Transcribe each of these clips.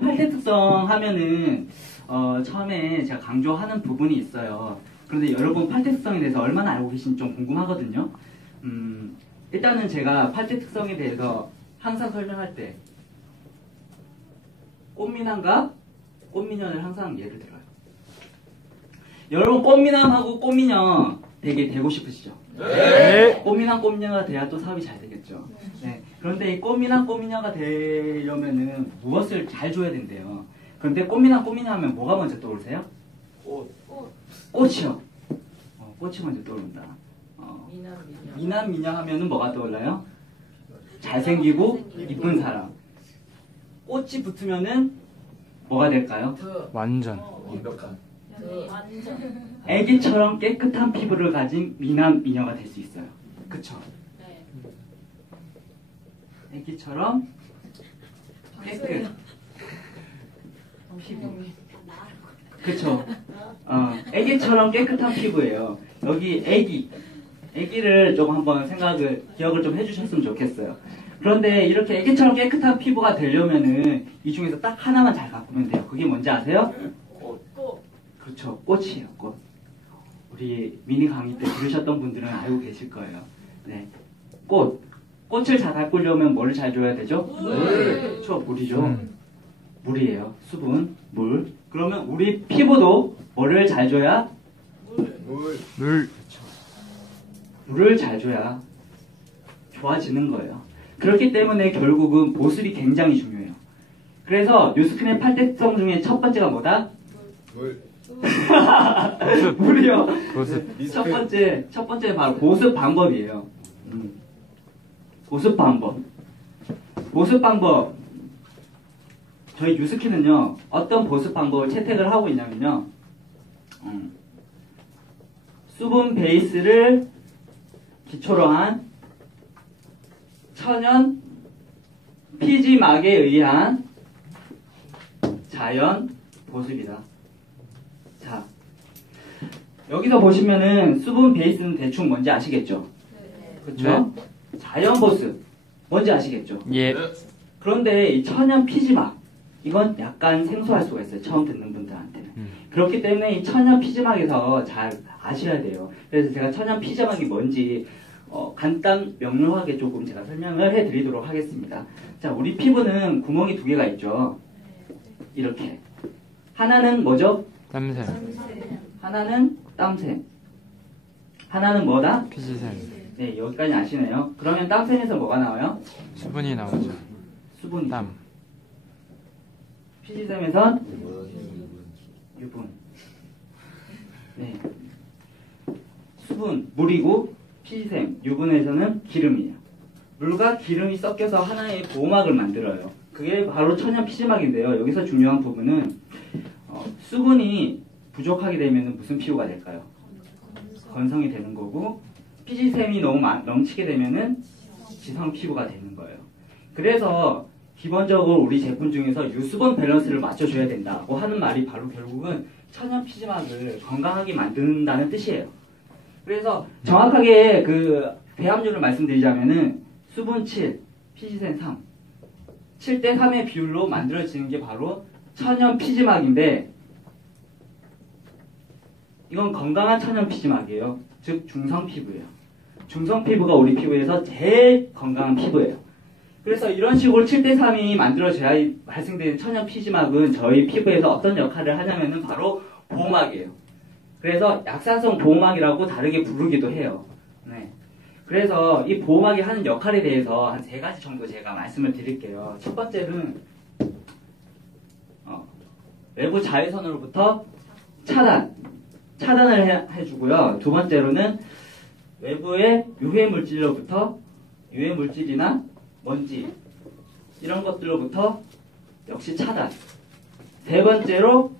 팔색 특성 하면은 처음에 제가 강조하는 부분이 있어요. 그런데 여러분 팔색 특성에 대해서 얼마나 알고 계신지 좀 궁금하거든요. 일단은 제가 팔색 특성에 대해서 항상 설명할 때 꽃미남과 꽃미녀를 항상 예를 들어요. 여러분 꽃미남하고 꽃미녀 되게 되고 싶으시죠? 네. 꽃미남 꽃미녀가 돼야 또 사업이 잘 되겠죠. 네. 그런데 이 꽃미남 꽃미녀가 되려면은 무엇을 잘 줘야 된대요. 그런데 꽃미남 꽃미녀 하면 뭐가 먼저 떠오르세요? 꽃이요. 꽃이 먼저 떠오른다. 미남 미녀 하면은 뭐가 떠올라요? 잘생기고 이쁜 사람. 꽃이 붙으면은 뭐가 될까요? 완전 완벽한. 애기처럼 깨끗한 피부를 가진 미남 미녀가 될 수 있어요. 그쵸? 애기처럼 깨끗 피부. 그쵸? 애기처럼 깨끗한 피부예요. 여기 애기를 조금 한번 기억을 좀 해주셨으면 좋겠어요. 그런데 이렇게 애기처럼 깨끗한 피부가 되려면은 이 중에서 딱 하나만 잘 가꾸면 돼요. 그게 뭔지 아세요? 꽃. 그렇죠. 꽃이에요. 꽃. 우리 미니 강의 때 들으셨던 분들은 알고 계실 거예요. 네. 꽃을 잘 가꾸려면 뭐를 잘 줘야 되죠? 물. 그렇죠. 물이죠. 물이에요. 수분, 물. 그러면 우리 피부도 뭐를 잘 줘야? 물. 물을 잘 줘야 좋아지는 거예요. 그렇기 때문에 결국은 보습이 굉장히 중요해요. 그래서 뉴스크린 8대 특성 중에 첫 번째가 뭐다? 물. 물이요. 보습. 첫 번째 바로 보습 방법이에요. 보습 방법. 저희 뉴스킨은요, 어떤 보습 방법을 채택을 하고 있냐면요, 수분 베이스를 기초로 한 천연 피지막에 의한 자연 보습이다. 자, 여기서 보시면은 수분 베이스는 대충 뭔지 아시겠죠? 그렇죠? 네. 자연 보습 뭔지 아시겠죠? 예. 그런데 이 천연 피지막 이건 약간 생소할 수가 있어요. 처음 듣는 분들한테는. 그렇기 때문에 이 천연 피지막에서 잘 아셔야 돼요. 그래서 제가 천연 피지막이 뭔지 간단 명료하게 조금 제가 설명을 해드리도록 하겠습니다. 자, 우리 피부는 구멍이 두 개가 있죠. 이렇게. 하나는 뭐죠? 땀샘. 하나는 땀샘. 하나는 뭐다? 피지샘. 네, 여기까지 아시네요. 그러면 땀샘에서 뭐가 나와요? 수분이 나오죠. 수분이. 땀. 피지샘에선 유분. 네. 수분, 물이고 피지샘, 유분에서는 기름이에요. 물과 기름이 섞여서 하나의 보호막을 만들어요. 그게 바로 천연 피지막인데요. 여기서 중요한 부분은 수분이 부족하게 되면 무슨 피부가 될까요? 건성이 되는 거고 피지샘이 너무 넘치게 되면은 지성 피부가 되는 거예요. 그래서 기본적으로 우리 제품 중에서 유수분 밸런스를 맞춰줘야 된다고 하는 말이 바로 결국은 천연 피지막을 건강하게 만든다는 뜻이에요. 그래서 정확하게 그 배합률을 말씀드리자면은 수분 7, 피지샘 3, 7대 3의 비율로 만들어지는 게 바로 천연 피지막인데 이건 건강한 천연 피지막이에요. 즉 중성 피부예요. 중성 피부가 우리 피부에서 제일 건강한 피부예요. 그래서 이런 식으로 7대 3이 만들어져야 발생되는 천연 피지막은 저희 피부에서 어떤 역할을 하냐면은 바로 보호막이에요. 그래서 약산성 보호막이라고 다르게 부르기도 해요. 네. 그래서 이 보호막이 하는 역할에 대해서 한 3가지 정도 제가 말씀을 드릴게요. 첫 번째는 외부 자외선으로부터 차단을 해주고요. 두 번째로는 외부의 유해 물질로부터 유해 물질이나 먼지 이런 것들로부터 역시 차단. 세 번째로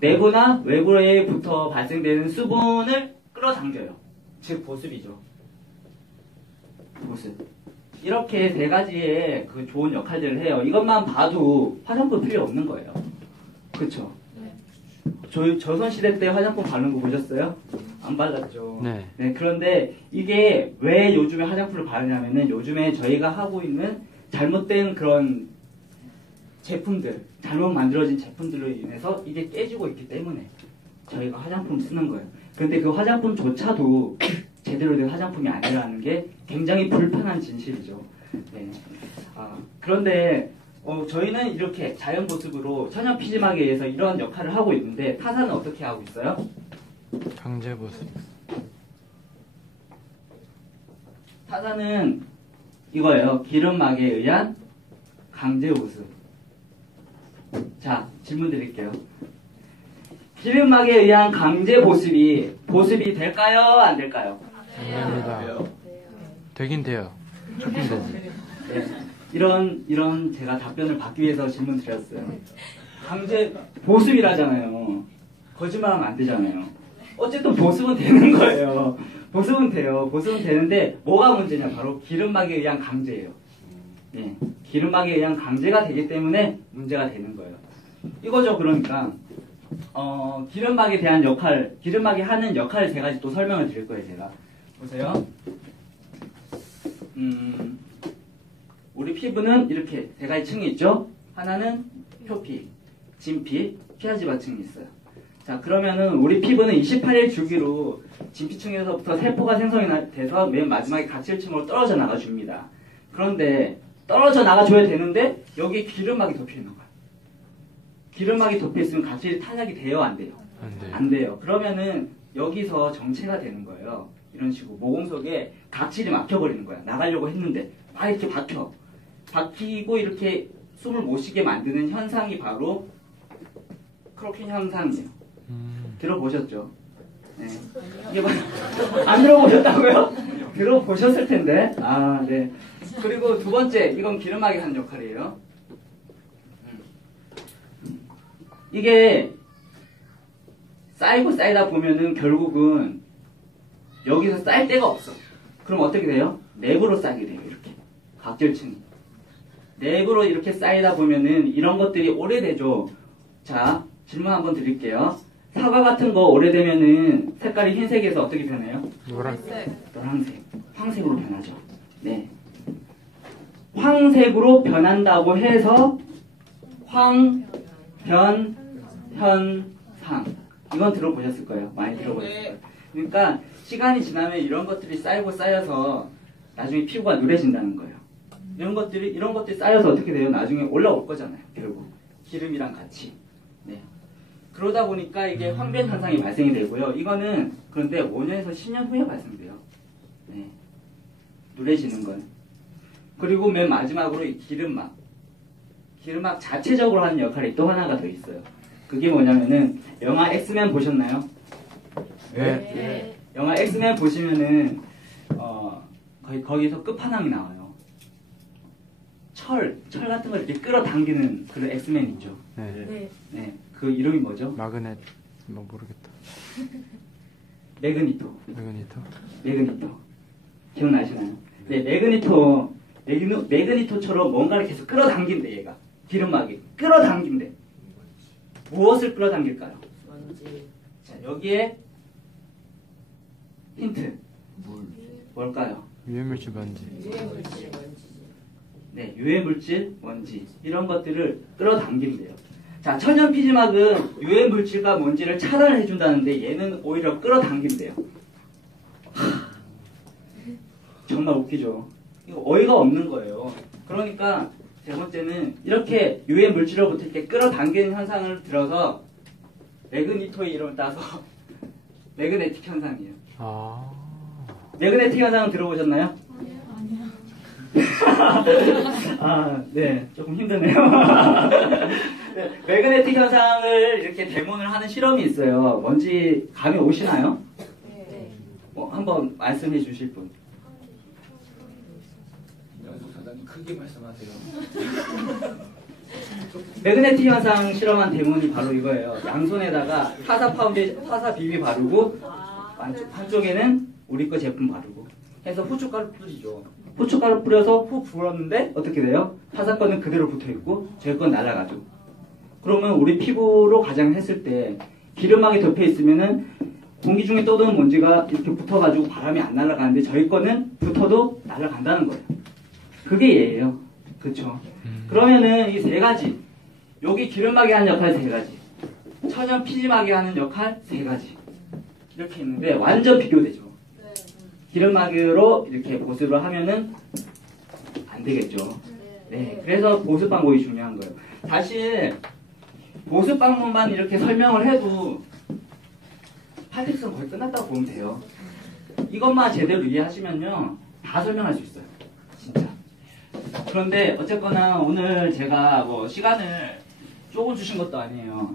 내부나 외부에부터 발생되는 수분을 끌어당겨요. 즉 보습이죠. 보습. 이렇게 3가지의 그 좋은 역할들을 해요. 이것만 봐도 화장품 필요 없는 거예요. 그쵸? 조선시대 때 화장품 바르는 거 보셨어요? 안 발랐죠. 네. 네. 그런데 이게 왜 요즘에 화장품을 바르냐면은 요즘에 저희가 하고 있는 잘못된 그런 제품들, 잘못 만들어진 제품들로 인해서 이게 깨지고 있기 때문에 저희가 화장품 쓰는 거예요. 근데 그 화장품조차도 제대로 된 화장품이 아니라는 게 굉장히 불편한 진실이죠. 네. 그런데 저희는 이렇게 자연 보습으로 천연 피지막에 의해서 이런 역할을 하고 있는데 타사는 어떻게 하고 있어요? 강제 보습. 타사는 이거예요. 기름막에 의한 강제 보습. 자, 질문 드릴게요. 기름막에 의한 강제 보습이 될까요? 안 될까요? 됩니다. 되긴 돼요. 조금 되지. 네. 이런 제가 답변을 받기 위해서 질문 드렸어요. 강제 보습이라잖아요. 거짓말하면 안 되잖아요. 어쨌든 보습은 되는 거예요. 보습은 돼요. 보습은 되는데 뭐가 문제냐? 바로 기름막에 의한 강제예요. 네. 기름막에 의한 강제가 되기 때문에 문제가 되는 거예요. 이거죠. 그러니까 기름막에 대한 역할, 기름막이 하는 역할을 세 가지 또 설명을 드릴 거예요. 제가 보세요. 우리 피부는 이렇게 세 가지 층이 있죠. 하나는 표피, 진피, 피하지바층이 있어요. 자, 그러면은 우리 피부는 28일 주기로 진피층에서부터 세포가 생성이 돼서 맨 마지막에 각질층으로 떨어져 나가줍니다. 그런데 떨어져 나가줘야 되는데 여기에 기름막이 덮여 있는 거예요. 기름막이 덮여 있으면 각질이 탈락이 돼요, 안 돼요? 안 돼요. 그러면은 여기서 정체가 되는 거예요. 이런 식으로 모공 속에 각질이 막혀버리는 거야. 나가려고 했는데 막 이렇게 박히고 이렇게 숨을 못 쉬게 만드는 현상이 바로 크로킨 현상이에요. 들어보셨죠? 네. 이게 안 들어보셨다고요? 들어보셨을 텐데. 네. 그리고 두 번째, 이건 기름막이 하는 역할이에요. 이게 쌓이고 쌓이다 보면은 결국은 여기서 쌓일 데가 없어. 그럼 어떻게 돼요? 내부로 쌓이게 돼요. 이렇게 각질층이 내부로 이렇게 쌓이다 보면은 이런 것들이 오래되죠. 자, 질문 한번 드릴게요. 사과 같은 거 오래되면은 색깔이 흰색에서 어떻게 변해요? 노란색. 노란색, 황색으로 변하죠. 네. 황색으로 변한다고 해서 황변 현상. 이건 들어보셨을 거예요. 많이 들어보셨을 거예요. 그러니까 시간이 지나면 이런 것들이 쌓이고 쌓여서 나중에 피부가 누래진다는 거예요. 이런 것들이 쌓여서 어떻게 돼요? 나중에 올라올 거잖아요. 결국 기름이랑 같이. 네. 그러다 보니까 이게 황변 현상이 발생이 되고요. 이거는 그런데 5년에서 10년 후에 발생돼요. 네. 누래지는 건. 그리고 맨 마지막으로 이 기름막 자체적으로 하는 역할이 또 하나가 더 있어요. 그게 뭐냐면은 영화 엑스맨 보셨나요? 네. 영화 엑스맨 보시면은 거기서 끝판왕이 나와요. 철 같은 걸 이렇게 끌어당기는 그런 엑스맨 있죠. 네. 네. 그 이름이 뭐죠? 마그넷. 뭐 모르겠다. 매그니토. 매그니터. 기억나시나요? 네, 매그니토처럼 뭔가를 계속 끌어당긴대, 얘가. 기름막이. 끌어당긴대. 무엇을 끌어당길까요? 먼지. 자, 여기에 힌트. 뭘까요? 유해물질 먼지. 유해물질 먼지. 네, 유해물질, 먼지. 이런 것들을 끌어당긴대요. 자, 천연 피지막은 유해물질과 먼지를 차단해준다는데 얘는 오히려 끌어당긴대요. 정말 웃기죠? 이거 어이가 없는 거예요. 그러니까 세 번째는 이렇게 유해 물질로부터 이렇게 끌어당기는 현상을 들어서 매그니토의 이름을 따서 매그네틱 현상이에요. 매그네틱 현상은 들어보셨나요? 아니요. 네, 조금 힘드네요. 네, 매그네틱 현상을 이렇게 데몬을 하는 실험이 있어요. 뭔지 감이 오시나요? 네. 한번 말씀해 주실 분. 연속 사장님 크게 말씀하세요. 매그네틱 현상 실험한 데몬이 바로 이거예요. 양손에다가 파사 비비 바르고 한쪽에는 우리 거 제품 바르고 해서 후춧가루 뿌리죠. 후춧가루 뿌려서 후 불었는데 어떻게 돼요? 파사 거는 그대로 붙어있고 저희 건 날아가죠. 그러면 우리 피부로 가장했을 때 기름막이 덮여 있으면은 공기 중에 떠도는 먼지가 이렇게 붙어가지고 바람이 안 날아가는데 저희 거는 붙어도 날아간다는 거예요. 그게 얘예요. 그렇죠? 그러면은 이 세 가지 여기 기름막이 하는 역할 3가지. 천연 피지막이 하는 역할 3가지. 이렇게 있는데 완전 비교되죠. 기름막으로 이렇게 보습을 하면은 안 되겠죠. 네, 그래서 보습 방법이 중요한 거예요. 사실 보습 방법만 이렇게 설명을 해도 파텍스는 거의 끝났다고 보면 돼요. 이것만 제대로 이해하시면요 다 설명할 수 있어요. 진짜. 그런데 어쨌거나 오늘 제가 뭐 시간을 조금 주신 것도 아니에요.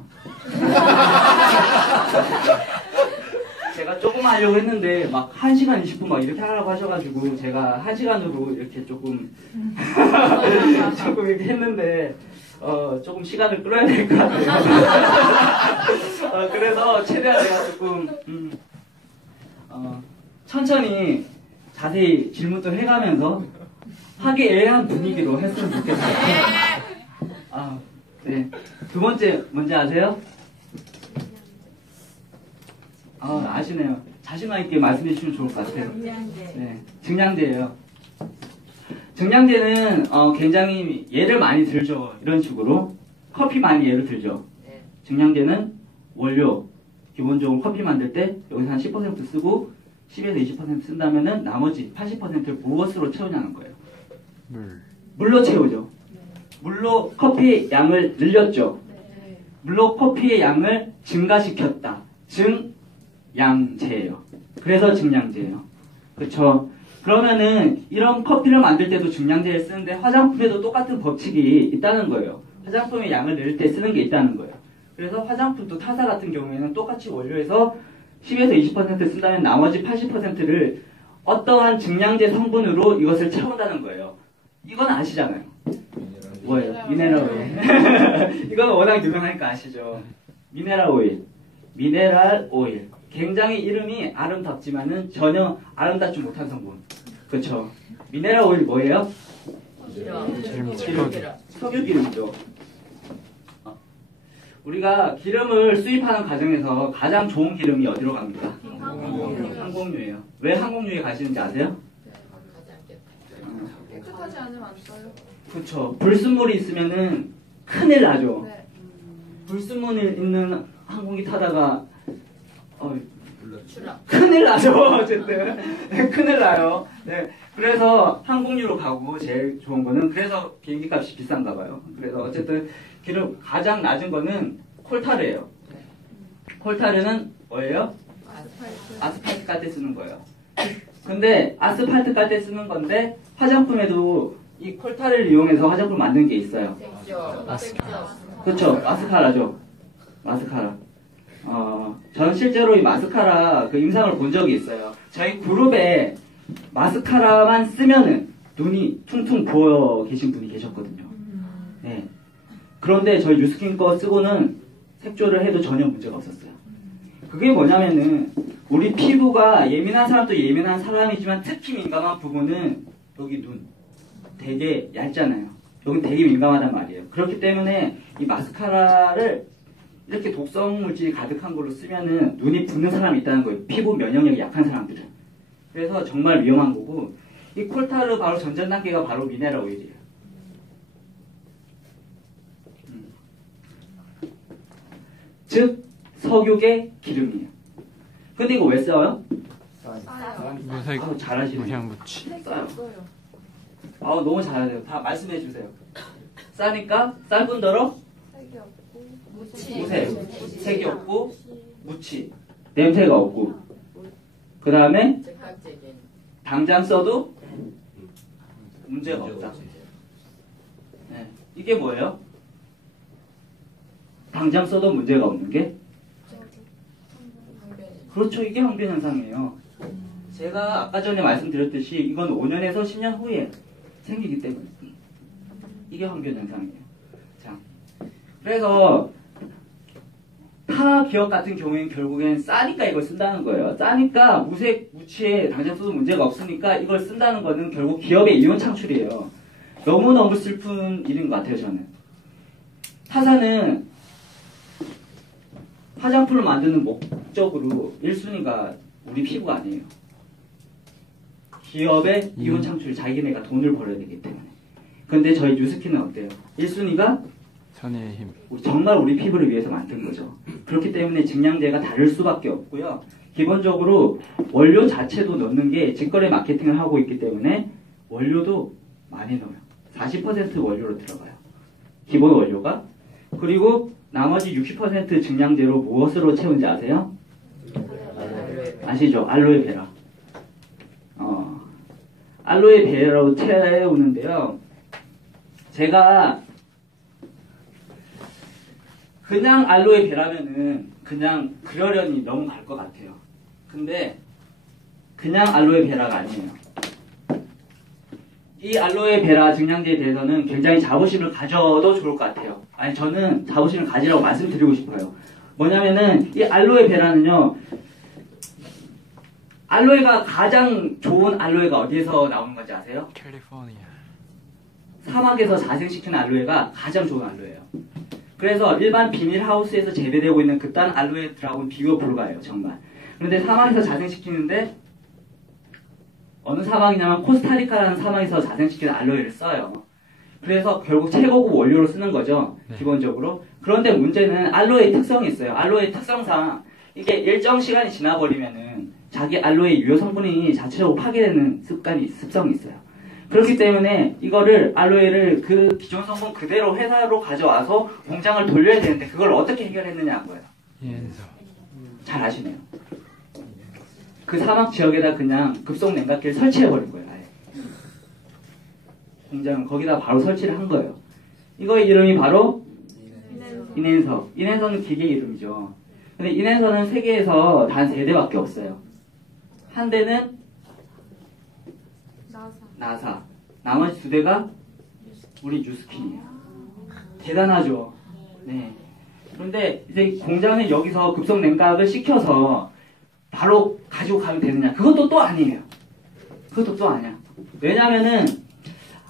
제가 조금 하려고 했는데 막 1시간 20분 막 이렇게 하라고 하셔가지고 제가 1시간으로 이렇게 조금 조금 이렇게 했는데 조금 시간을 끌어야 될 것 같아요. 그래서 최대한 제가 조금 천천히 자세히 질문도 해가면서 화기애애한 분위기로 했으면 좋겠어요. 네. 두 번째 뭔지 아세요? 아시네요. 자신감 있게 말씀해 주시면 좋을 것 같아요. 네, 증량제예요. 증량제는 굉장히 예를 많이 들죠. 이런 식으로 커피 많이 예를 들죠. 증량제는 원료 기본적으로 커피 만들 때 여기서 한 10% 쓰고 10에서 20% 쓴다면은 나머지 80%를 무엇으로 채우냐는 거예요. 물로 채우죠. 물로 커피의 양을 늘렸죠. 물로 커피의 양을 증가시켰다. 증량제예요. 그래서 증량제예요. 그렇죠. 그러면은 이런 커피를 만들 때도 증량제를 쓰는데 화장품에도 똑같은 법칙이 있다는 거예요. 화장품의 양을 늘릴 때 쓰는 게 있다는 거예요. 그래서 화장품도 타사 같은 경우에는 똑같이 원료에서 10에서 20% 쓴다면 나머지 80%를 어떠한 증량제 성분으로 이것을 채운다는 거예요. 이건 아시잖아요. 뭐예요? 미네랄 오일. 이건 워낙 유명하니까 아시죠. 미네랄 오일. 미네랄 오일. 굉장히 이름이 아름답지만은 전혀 아름답지 못한 성분. 그렇죠. 미네랄 오일 뭐예요? 석유기름이죠. 우리가 기름을 수입하는 과정에서 가장 좋은 기름이 어디로 갑니까? 항공유예요. 왜 항공유에 가시는지 아세요? 깨끗하지 않으면 안 써요. 그렇죠. 불순물이 있으면은 큰일 나죠. 불순물이 있는 항공기 타다가 큰일 나죠. 어쨌든 큰일 나요. 네. 그래서 항공유로 가고 제일 좋은 거는 그래서 비행기 값이 비싼가 봐요. 그래서 어쨌든 기름 가장 낮은 거는 콜타르예요. 콜타르는 뭐예요? 아스팔트 깔 때 쓰는 거예요. 근데 아스팔트 깔 때 쓰는 건데 화장품에도 이 콜타르를 이용해서 화장품 만드는 게 있어요. 그렇죠. 마스카라죠. 마스카라. 저는 실제로 이 마스카라 그 임상을 본 적이 있어요. 저희 그룹에 마스카라만 쓰면은 눈이 퉁퉁 부어 계신 분이 계셨거든요. 네. 그런데 저희 뉴스킨 거 쓰고는 색조를 해도 전혀 문제가 없었어요. 그게 뭐냐면은 우리 피부가 예민한 사람도 예민한 사람이지만 특히 민감한 부분은 여기 눈 되게 얇잖아요. 여긴 되게 민감하단 말이에요. 그렇기 때문에 이 마스카라를 이렇게 독성 물질이 가득한 걸로 쓰면은 눈이 붓는 사람이 있다는 거예요. 피부 면역력이 약한 사람들은. 그래서 정말 위험한 거고 이 콜타르 바로 전전 단계가 바로 미네랄 오일이에요. 즉 석유계 기름이에요. 근데 이거 왜 써요? 무색 잘하시네요. 무향무치. 싸요. 너무 잘하세요. 다 말씀해 주세요. 싸니까 쌀 뿐더러 무색, 색이 없고 무치, 냄새가 없고 그 다음에 당장 써도 문제가 없다. 네. 이게 뭐예요? 당장 써도 문제가 없는 게? 그렇죠. 이게 항변 현상이에요. 제가 아까 전에 말씀드렸듯이 이건 5년에서 10년 후에 생기기 때문에 이게 항변 현상이에요. 자, 그래서 타 기업 같은 경우에는 결국엔 싸니까 이걸 쓴다는 거예요. 싸니까 무색, 무치에 당장 써도 문제가 없으니까 이걸 쓴다는 거는 결국 기업의 이윤 창출이에요. 너무너무 슬픈 일인 것 같아요, 저는. 타사는 화장품을 만드는 목적으로 1순위가 우리 피부가 아니에요. 기업의 이윤 창출, 자기네가 돈을 벌어야 되기 때문에. 근데 저희 뉴스킨은 어때요? 1순위가 선의 힘. 정말 우리 피부를 위해서 만든 거죠. 그렇기 때문에 증량제가 다를 수밖에 없고요. 기본적으로 원료 자체도 넣는 게 직거래 마케팅을 하고 있기 때문에 원료도 많이 넣어요. 40% 원료로 들어가요. 기본 원료가. 그리고 나머지 60% 증량제로 무엇으로 채운지 아세요? 아시죠? 알로에베라. 알로에베라로 채우는데요. 제가 그냥 알로에베라면은 그냥 그러려니 넘어갈 것 같아요. 근데 그냥 알로에베라가 아니에요. 이 알로에베라 증량제에 대해서는 굉장히 자부심을 가져도 좋을 것 같아요. 아니 저는 자부심을 가지라고 말씀드리고 싶어요. 뭐냐면은 이 알로에베라는요. 알로에가 가장 좋은 알로에가 어디에서 나오는 건지 아세요? 캘리포니아. 사막에서 자생시키는 알로에가 가장 좋은 알로에예요. 그래서 일반 비닐하우스에서 재배되고 있는 그딴 알로에들하고는 비교 불가해요. 정말. 그런데 사막에서 자생시키는데 어느 사막이냐면 코스타리카라는 사막에서 자생시키는 알로에를 써요. 그래서 결국 최고급 원료로 쓰는 거죠. 네. 기본적으로. 그런데 문제는 알로에의 특성이 있어요. 알로에의 특성상 이게 일정 시간이 지나버리면은 자기 알로에 유효 성분이 자체적으로 파괴되는 습성이 있어요. 그렇기 때문에 이거를 알로에를 그 기존 성분 그대로 회사로 가져와서 공장을 돌려야 되는데 그걸 어떻게 해결했느냐는 거예요. 이엔서. 잘 아시네요. 그 사막 지역에다 그냥 급속 냉각기를 설치해버린 거예요. 아예. 공장을 거기다 바로 설치를 한 거예요. 이거의 이름이 바로 인앤서. 인앤서는 기계 이름이죠. 근데 인앤서는 세계에서 단 3대밖에 없어요. 한 대는 나사. 나머지 2대가 우리 뉴스킨이에요. 대단하죠. 네. 그런데 이제 공장은 여기서 급속 냉각을 시켜서 바로 가지고 가면 되느냐? 그것도 또 아니에요. 그것도 또 아니야. 왜냐면은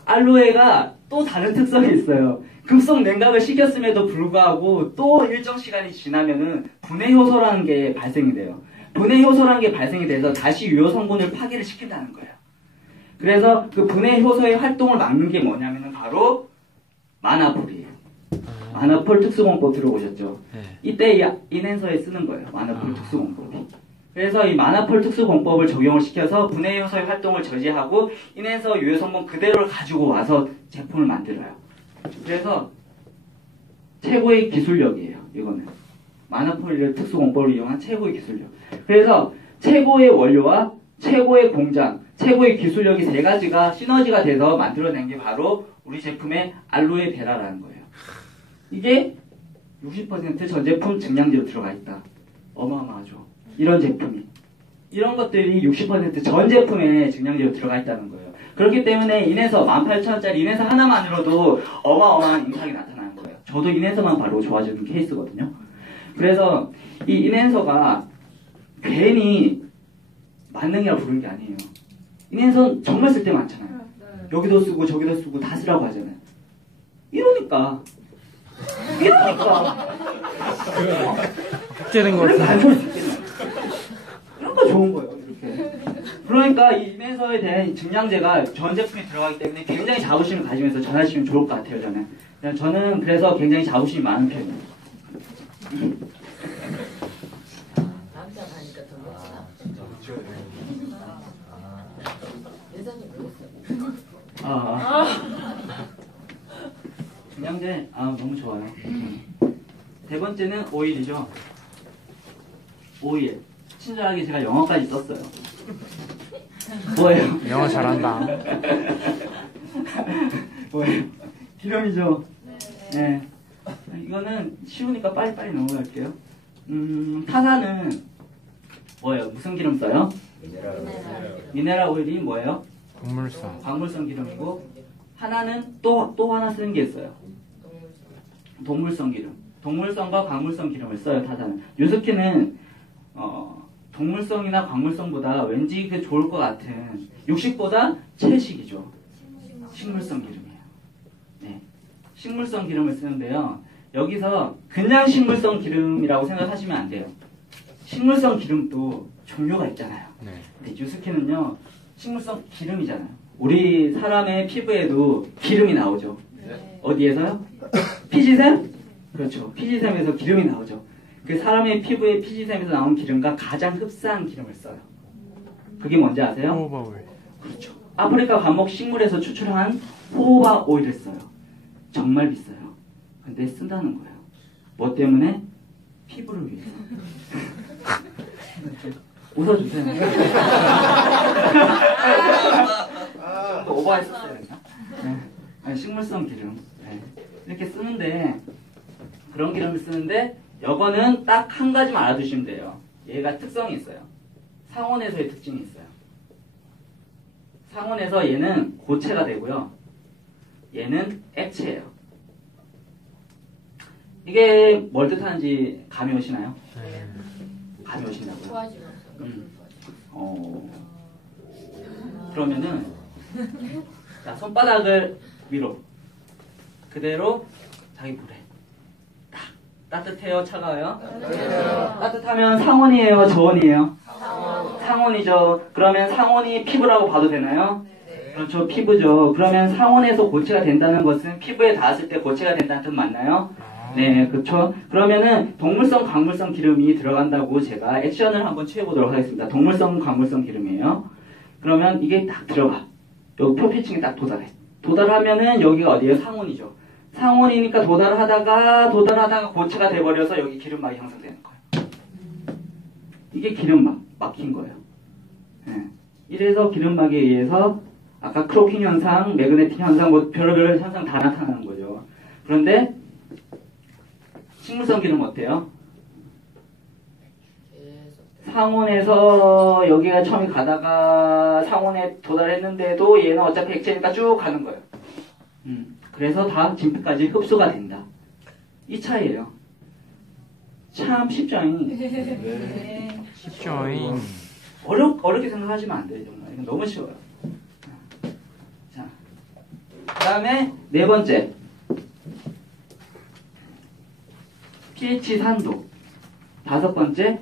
알로에가 또 다른 특성이 있어요. 급속 냉각을 시켰음에도 불구하고 또 일정 시간이 지나면은 분해 효소라는 게 발생이 돼요. 분해 효소라는 게 발생이 돼서 다시 유효 성분을 파괴를 시킨다는 거예요. 그래서 그 분해 효소의 활동을 막는 게 뭐냐면은 바로 마나폴이에요. 마나폴 특수공법 들어보셨죠? 네. 이때 인앤서에 쓰는 거예요. 마나폴 특수공법이. 그래서 이 마나폴 특수공법을 적용을 시켜서 분해 효소의 활동을 저지하고 인앤서 유효 성분 그대로를 가지고 와서 제품을 만들어요. 그래서 최고의 기술력이에요. 이거는 마나폴 특수공법을 이용한 최고의 기술력. 그래서 최고의 원료와 최고의 공장, 최고의 기술력이 3가지가 시너지가 돼서 만들어낸 게 바로 우리 제품의 알로에베라라는 거예요. 이게 60% 전 제품 증량제로 들어가 있다. 어마어마하죠. 이런 제품이. 이런 것들이 60% 전 제품에 증량제로 들어가 있다는 거예요. 그렇기 때문에 인해서 18,000원짜리 인해서 하나만으로도 어마어마한 임상이 나타나는 거예요. 저도 인해서만 바로 좋아지는 케이스거든요. 그래서 이 인해서가 괜히 만능이라 부르는 게 아니에요. 인해서 정말 쓸 때 많잖아요. 여기도 쓰고 저기도 쓰고 다 쓰라고 하잖아요. 이러니까 흑제된 거 그래서 같아. 안 좋을 수 있겠네. 이런 거 좋은 거예요. 이렇게. 그러니까 이 인해서에 대한 증량제가 전 제품에 들어가기 때문에 굉장히 자부심을 가지면서 전하시면 좋을 것 같아요. 저는 그래서 굉장히 자부심이 많은 편이에요. 남자가 하니까 더 멋지다. 여자는 그랬어. 증량제 너무 좋아요. 세 번째는 오일이죠. 오일. 친절하게 제가 영어까지 썼어요. 뭐예요? 영어 잘한다. 뭐예요? 기름이죠. 네. 이거는 쉬우니까 빨리빨리 넘어갈게요. 타사는 뭐예요? 무슨 기름 써요? 미네랄 오일이 뭐예요? 곡물성. 광물성 기름이고 하나는 또 하나 쓰는 게 있어요. 동물성 기름. 동물성과 광물성 기름을 써요. 타사는. 뉴스킨은 동물성이나 광물성보다 왠지 그 좋을 것 같은 육식보다 채식이죠. 식물성 기름이에요. 네. 식물성 기름을 쓰는데요. 여기서 그냥 식물성 기름이라고 생각하시면 안 돼요. 식물성 기름도 종류가 있잖아요. 네. 근데 뉴스킨은요. 식물성 기름이잖아요. 우리 사람의 피부에도 기름이 나오죠. 어디에서요? 피지샘? 그렇죠. 피지샘에서 기름이 나오죠. 그 사람의 피부에 피지샘에서 나온 기름과 가장 흡사한 기름을 써요. 그게 뭔지 아세요? 호호바 오일. 그렇죠. 아프리카 감목 식물에서 추출한 호호바 오일을 써요. 정말 비싸요. 근데 쓴다는 거예요. 뭐 때문에? 피부를 위해서. 웃어주세요. 좀 오버했었어요. 네. 아니, 식물성 기름. 네. 이렇게 쓰는데, 그런 기름을 쓰는데, 이거는 딱 한 가지만 알아두시면 돼요. 얘가 특성이 있어요. 상온에서의 특징이 있어요. 상온에서 얘는 고체가 되고요. 얘는 액체예요. 이게 뭘 뜻하는지 감이 오시나요? 감이 오신다고요? 도와주면서. 그러면은 자, 손바닥을 위로 그대로 자기 물에 딱 따뜻해요? 차가워요? 따뜻하면 상온이에요? 저온이에요? 상온이죠. 그러면 상온이 피부라고 봐도 되나요? 그렇죠. 피부죠. 그러면 상온에서 고체가 된다는 것은 피부에 닿았을 때 고체가 된다는 뜻 맞나요? 네, 그렇죠. 그러면은 동물성, 광물성 기름이 들어간다고 제가 액션을 한번 취해보도록 하겠습니다. 동물성, 광물성 기름이에요. 그러면 이게 딱 들어가. 요 표피층에 딱 도달해. 도달하면은 여기가 어디예요? 상온이죠. 상온이니까 도달하다가 고체가 돼버려서 여기 기름막이 형성되는 거예요. 이게 기름막, 막힌 거예요. 네. 이래서 기름막에 의해서 아까 크로킹 현상, 매그네틱 현상, 뭐 별의별 현상 다 나타나는 거죠. 그런데 식물성 기름 어때요? 상온에서 여기가 처음에 가다가 상온에 도달했는데도 얘는 어차피 액체니까 쭉 가는 거예요. 그래서 다 진피까지 흡수가 된다. 이 차이예요. 참 쉽죠잉. 쉽죠잉. 어렵게 생각하시면 안 돼요. 정말. 이건 너무 쉬워요. 자, 그 다음에 네 번째. pH 산도. 다섯 번째,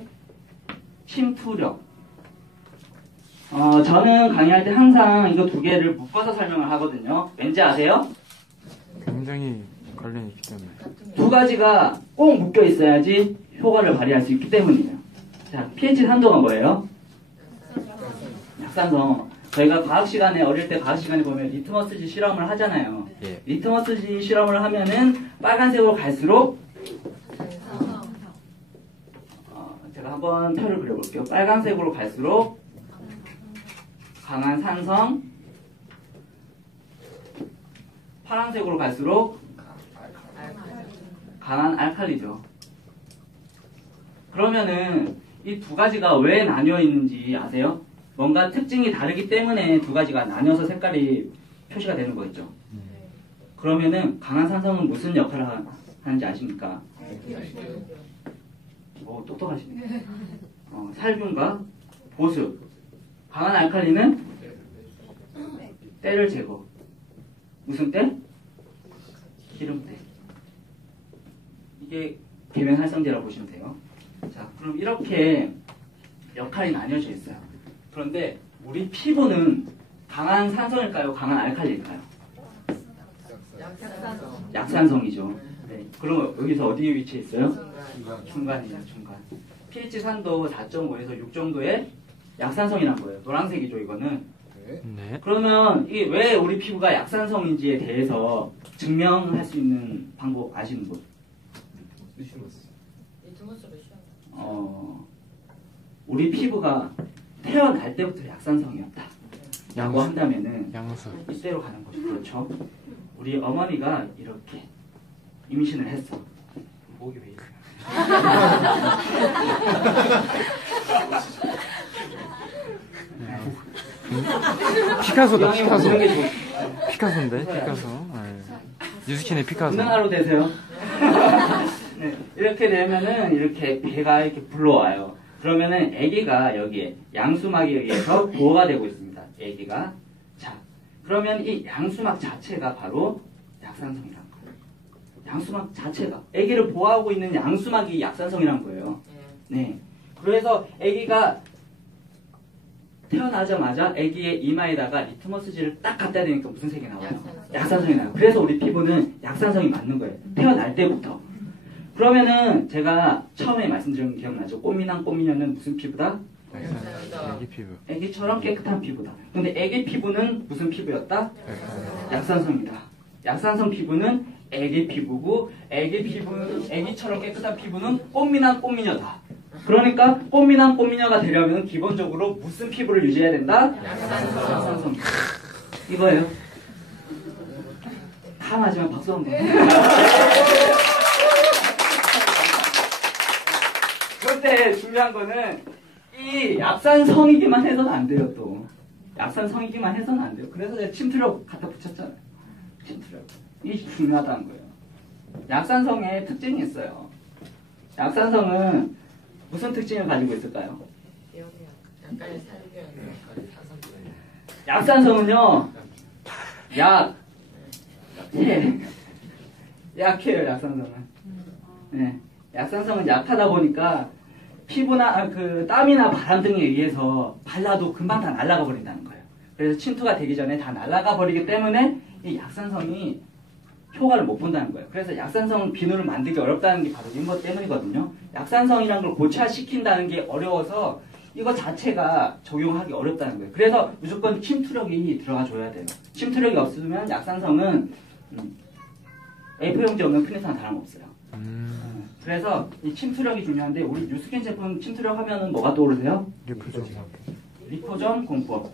침투력. 저는 강의할 때 항상 이거 두 개를 묶어서 설명을 하거든요. 왠지 아세요? 굉장히 관련이 있기 때문에. 두 가지가 꼭 묶여 있어야지 효과를 발휘할 수 있기 때문이에요. 자, pH 산도가 뭐예요? 약산성. 저희가 과학 시간에 어릴 때 과학 시간에 보면 리트머스지 실험을 하잖아요. 예. 리트머스지 실험을 하면은 빨간색으로 갈수록 제가 한번 표를 그려볼게요. 빨간색으로 갈수록 강한 산성, 파란색으로 갈수록 강한 알칼리죠. 그러면은 이 두 가지가 왜 나뉘어 있는지 아세요? 뭔가 특징이 다르기 때문에 두 가지가 나뉘어서 색깔이 표시가 되는 거겠죠. 그러면은 강한 산성은 무슨 역할을 하는지 아십니까? 오, 똑똑하시네. 살균과 보습. 강한 알칼리는 때를 제거. 무슨 때? 기름때. 이게 계면활성제라고 보시면 돼요. 자, 그럼 이렇게 역할이 나뉘어져 있어요. 그런데 우리 피부는 강한 산성일까요? 강한 알칼리일까요? 약산성이죠. 네. 그럼 여기서 어디에 위치해 있어요? 중간이죠, 중간. pH 산도 4.5에서 6 정도의 약산성이란 거예요. 노란색이죠, 이거는. 네. 그러면 이게 왜 우리 피부가 약산성인지에 대해서 증명할 수 있는 방법 아시는 분? 우리 피부가 태어날 때부터 약산성이었다. 라고 한다면은 양수. 이대로 가는 거죠. 그렇죠. 우리 어머니가 이렇게 임신을 했어. 목이 왜 이래? 피카소다, 피카소. 이런 게 좋. 피카소인데, 피카소. 네. 유스킨의 피카소. 웃는 하루 되세요. 네, 이렇게 되면은 이렇게 배가 이렇게 불러와요. 그러면은 아기가 여기에 양수막에 의해서 보호가 되고 있습니다. 아기가. 자, 그러면 이 양수막 자체가 바로 약산성이란 거예요. 양수막 자체가 아기를 보호하고 있는 양수막이 약산성이란 거예요. 네. 그래서 아기가 태어나자마자 아기의 이마에다가 리트머스지를 딱 갖다 대니까 무슨 색이 나와요? 약산성이 나요. 그래서 우리 피부는 약산성이 맞는 거예요. 태어날 때부터. 그러면은 제가 처음에 말씀드린 거 기억나죠? 꽃미남 꽃미녀는 무슨 피부다? 애기 피부. 애기처럼 깨끗한 피부다. 근데 애기 피부는 무슨 피부였다? 약산성이다. 약산성 피부는 애기 피부고 애기처럼 깨끗한 피부는 꽃미남 꽃미녀다. 그러니까 꽃미남 꽃미녀가 되려면 기본적으로 무슨 피부를 유지해야 된다? 약산성. 이거예요. 다 맞으면 박수 한번. 그런데 중요한 거는 이 약산성이기만 해서는 안 돼요. 또 약산성이기만 해서는 안 돼요. 그래서 제가 침투력 갖다 붙였잖아요. 침투력. 이게 중요하다는 거예요. 약산성에 특징이 있어요. 약산성은 무슨 특징을 가지고 있을까요? 약간의 살균, 약산성은요, 약해요, 약산성은. 네. 약산성은 약하다 보니까 피부나, 땀이나 바람 등에 의해서 발라도 금방 다 날아가 버린다는 거예요. 그래서 침투가 되기 전에 다 날아가 버리기 때문에 이 약산성이 효과를 못 본다는 거예요. 그래서 약산성 비누를 만들기 어렵다는 게 바로 이것 때문이거든요. 약산성이라는 걸 고착시킨다는 게 어려워서 이거 자체가 적용하기 어렵다는 거예요. 그래서 무조건 침투력이 들어가 줘야 돼요. 침투력이 없으면 약산성은 A4 용지 없는 프린터랑 다름없어요. 그래서 이 침투력이 중요한데 우리 뉴스캔 제품 침투력 하면은 뭐가 떠오르세요? 리포전 공법.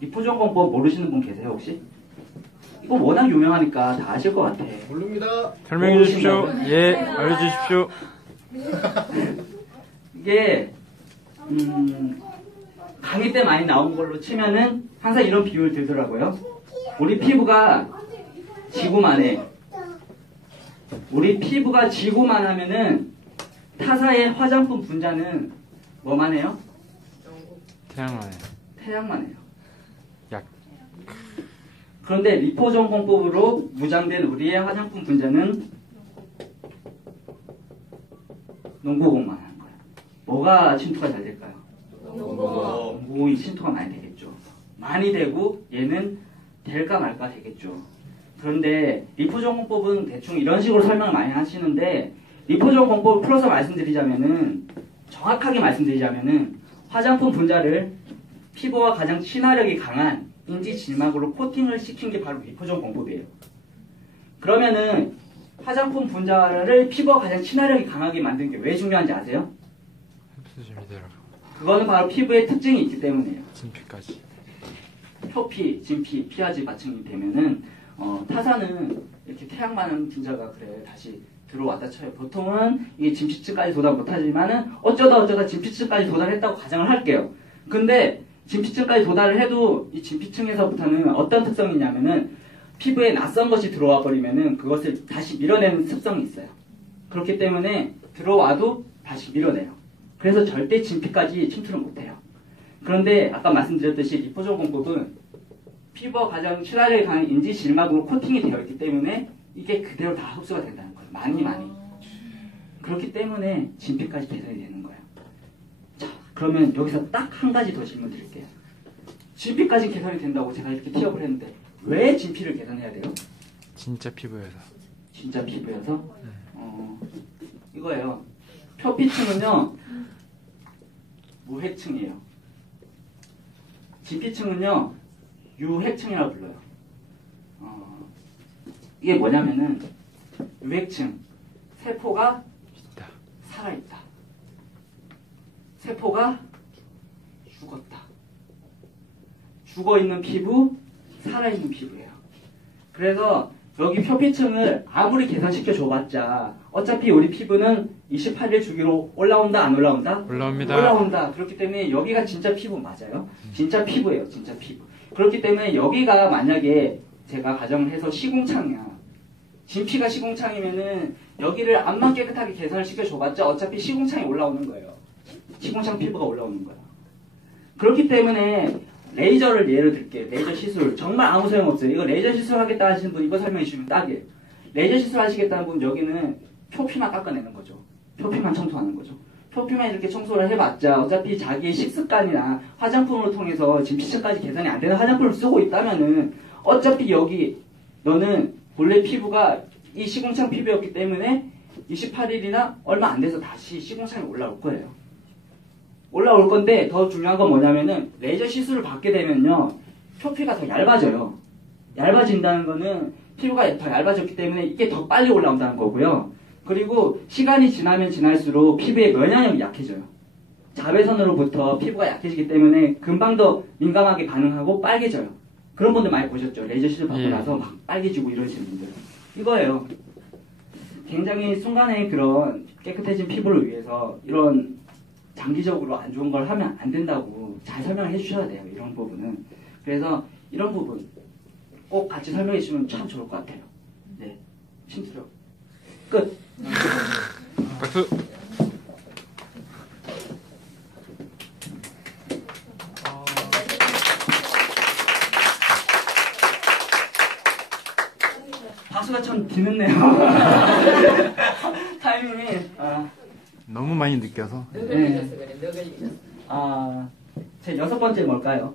리포전 공법 모르시는 분 계세요 혹시? 이거 워낙 유명하니까 다 아실 것 같아. 모릅니다. 설명해 주십시오. 예, 알려주십시오. 이게 강의 때 많이 나온 걸로 치면은 항상 이런 비유를 들더라고요. 우리 피부가 지구만 해. 우리 피부가 지구만 하면은 타사의 화장품 분자는 뭐만 해요? 태양만 해요. 태양만 해요. 약. 그런데 리포전 공법으로 무장된 우리의 화장품 분자는 농구공만 하는 거예요. 뭐가 침투가 잘 될까요? 농구공이 침투가 많이 되겠죠. 많이 되고 얘는 될까 말까 되겠죠. 그런데 리포전 공법은 대충 이런 식으로 설명을 많이 하시는데 리포전 공법을 풀어서 말씀드리자면은 정확하게 말씀드리자면은 화장품 분자를 피부와 가장 친화력이 강한 인지 질막으로 코팅을 시킨 게 바로 리포전 공법이에요. 그러면은 화장품 분자를 피부와 가장 친화력이 강하게 만드는 게 왜 중요한지 아세요? 흡수심이 들어가. 그거는 바로 피부에 특징이 있기 때문이에요. 진피까지. 표피, 진피, 피하지 받침이 되면은 타사는 이렇게 태양만한 분자가 그래 다시 들어왔다 쳐요. 보통은 이게 진피층까지 도달 못하지만은 어쩌다 진피층까지 도달했다고 가정을 할게요. 근데 진피층까지 도달을 해도 이 진피층에서부터는 어떤 특성이 있냐면은 피부에 낯선 것이 들어와 버리면은 그것을 다시 밀어내는 습성이 있어요. 그렇기 때문에 들어와도 다시 밀어내요. 그래서 절대 진피까지 침투를 못해요. 그런데 아까 말씀드렸듯이 리포전 공법은 피부와 가장 친화력이 강한 인지 질막으로 코팅이 되어 있기 때문에 이게 그대로 다 흡수가 된다는 거예요. 많이. 그렇기 때문에 진피까지 개선이 되는 거예요. 자, 그러면 여기서 딱 한 가지 더 질문 드릴게요. 진피까지 개선이 된다고 제가 이렇게 티업을 했는데 왜 진피를 개선해야 돼요? 진짜 피부여서. 진짜 피부여서? 이거예요. 표피층은요 무해층이에요. 진피층은요 유해층이라고 불러요. 이게 뭐냐면은 유해층 세포가 있다. 살아있다. 세포가 죽었다. 죽어있는 피부, 살아있는 피부예요. 그래서 여기 표피층을 아무리 개선시켜 줘봤자 어차피 우리 피부는 28일 주기로 올라온다 안 올라온다? 올라옵니다. 올라온다. 그렇기 때문에 여기가 진짜 피부 맞아요. 진짜 피부예요. 진짜 피부. 그렇기 때문에 여기가 만약에 제가 가정을 해서 시궁창이야. 진피가 시궁창이면은 여기를 암만 깨끗하게 개선을 시켜줘봤자 어차피 시궁창이 올라오는 거예요. 시궁창 피부가 올라오는 거야. 그렇기 때문에 레이저를 예를 들게. 레이저 시술. 정말 아무 소용없어요. 이거 레이저 시술 하겠다 하시는 분 이거 설명해 주시면 딱이에요. 레이저 시술 하시겠다는 분 여기는 표피만 깎아내는 거죠. 표피만 청소하는 거죠. 표피만 이렇게 청소를 해봤자 어차피 자기의 식습관이나 화장품을 통해서 지금 피부까지 개선이 안 되는 화장품을 쓰고 있다면은 어차피 여기 너는 본래 피부가 이 시궁창 피부였기 때문에 28일이나 얼마 안 돼서 다시 시궁창이 올라올 거예요. 올라올 건데 더 중요한 건 뭐냐면은 레이저 시술을 받게 되면요. 표피가 더 얇아져요. 얇아진다는 거는 피부가 더 얇아졌기 때문에 이게 더 빨리 올라온다는 거고요. 그리고 시간이 지나면 지날수록 피부의 면역력이 약해져요. 자외선으로부터 피부가 약해지기 때문에 금방 더 민감하게 반응하고 빨개져요. 그런 분들 많이 보셨죠? 레이저 시술 받고 예. 나서 막 빨개지고 이러시는 분들. 이거예요. 굉장히 순간에 그런 깨끗해진 피부를 위해서 이런 장기적으로 안 좋은 걸 하면 안 된다고 잘 설명을 해주셔야 돼요. 이런 부분은. 그래서 이런 부분 꼭 같이 설명해 주시면 참 좋을 것 같아요. 네. 심투력. 끝. 박수. 박수가 참 뒤늦네요. 타이밍이. 너무 많이 느껴서. 너글리셔서 그래. 너글리셔서. 제 6번째 뭘까요?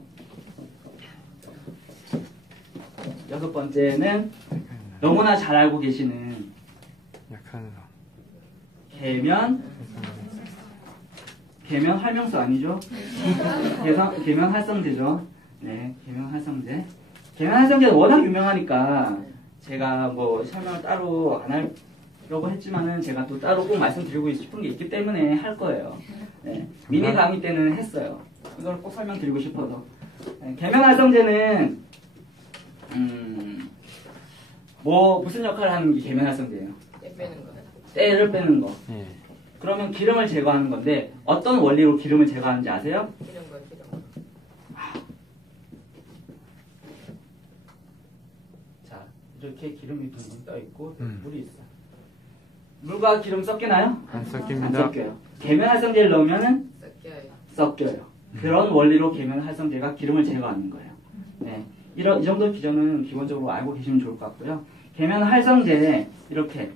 6번째는 너무나 잘 알고 계시는 약한 계면 활명수 아니죠? 계면 활성제죠. 네, 계면 활성제. 계면 활성제는 워낙 유명하니까 제가 뭐 설명을 따로 안 하려고 했지만은 제가 또 따로 꼭 말씀드리고 싶은 게 있기 때문에 할 거예요. 네, 미니 강의 때는 했어요. 이걸 꼭 설명드리고 싶어서. 네, 계면 활성제는 무슨 역할을 하는 게 계면 활성제예요? 때 빼는 거. 때를 빼는 거. 예. 그러면 기름을 제거하는 건데 어떤 원리로 기름을 제거하는지 아세요? 기름 거. 자, 이렇게 기름이 둥둥 떠 있고 음. 물이 있어. 물과 기름 섞이나요? 안 안 섞입니다. 섞여요. 계면 활성제를 넣으면은 섞여요. 섞여요. 그런 원리로 계면 활성제가 기름을 제거하는 거예요. 네, 이 정도 기전은 기본적으로 알고 계시면 좋을 것 같고요. 계면 활성제 이렇게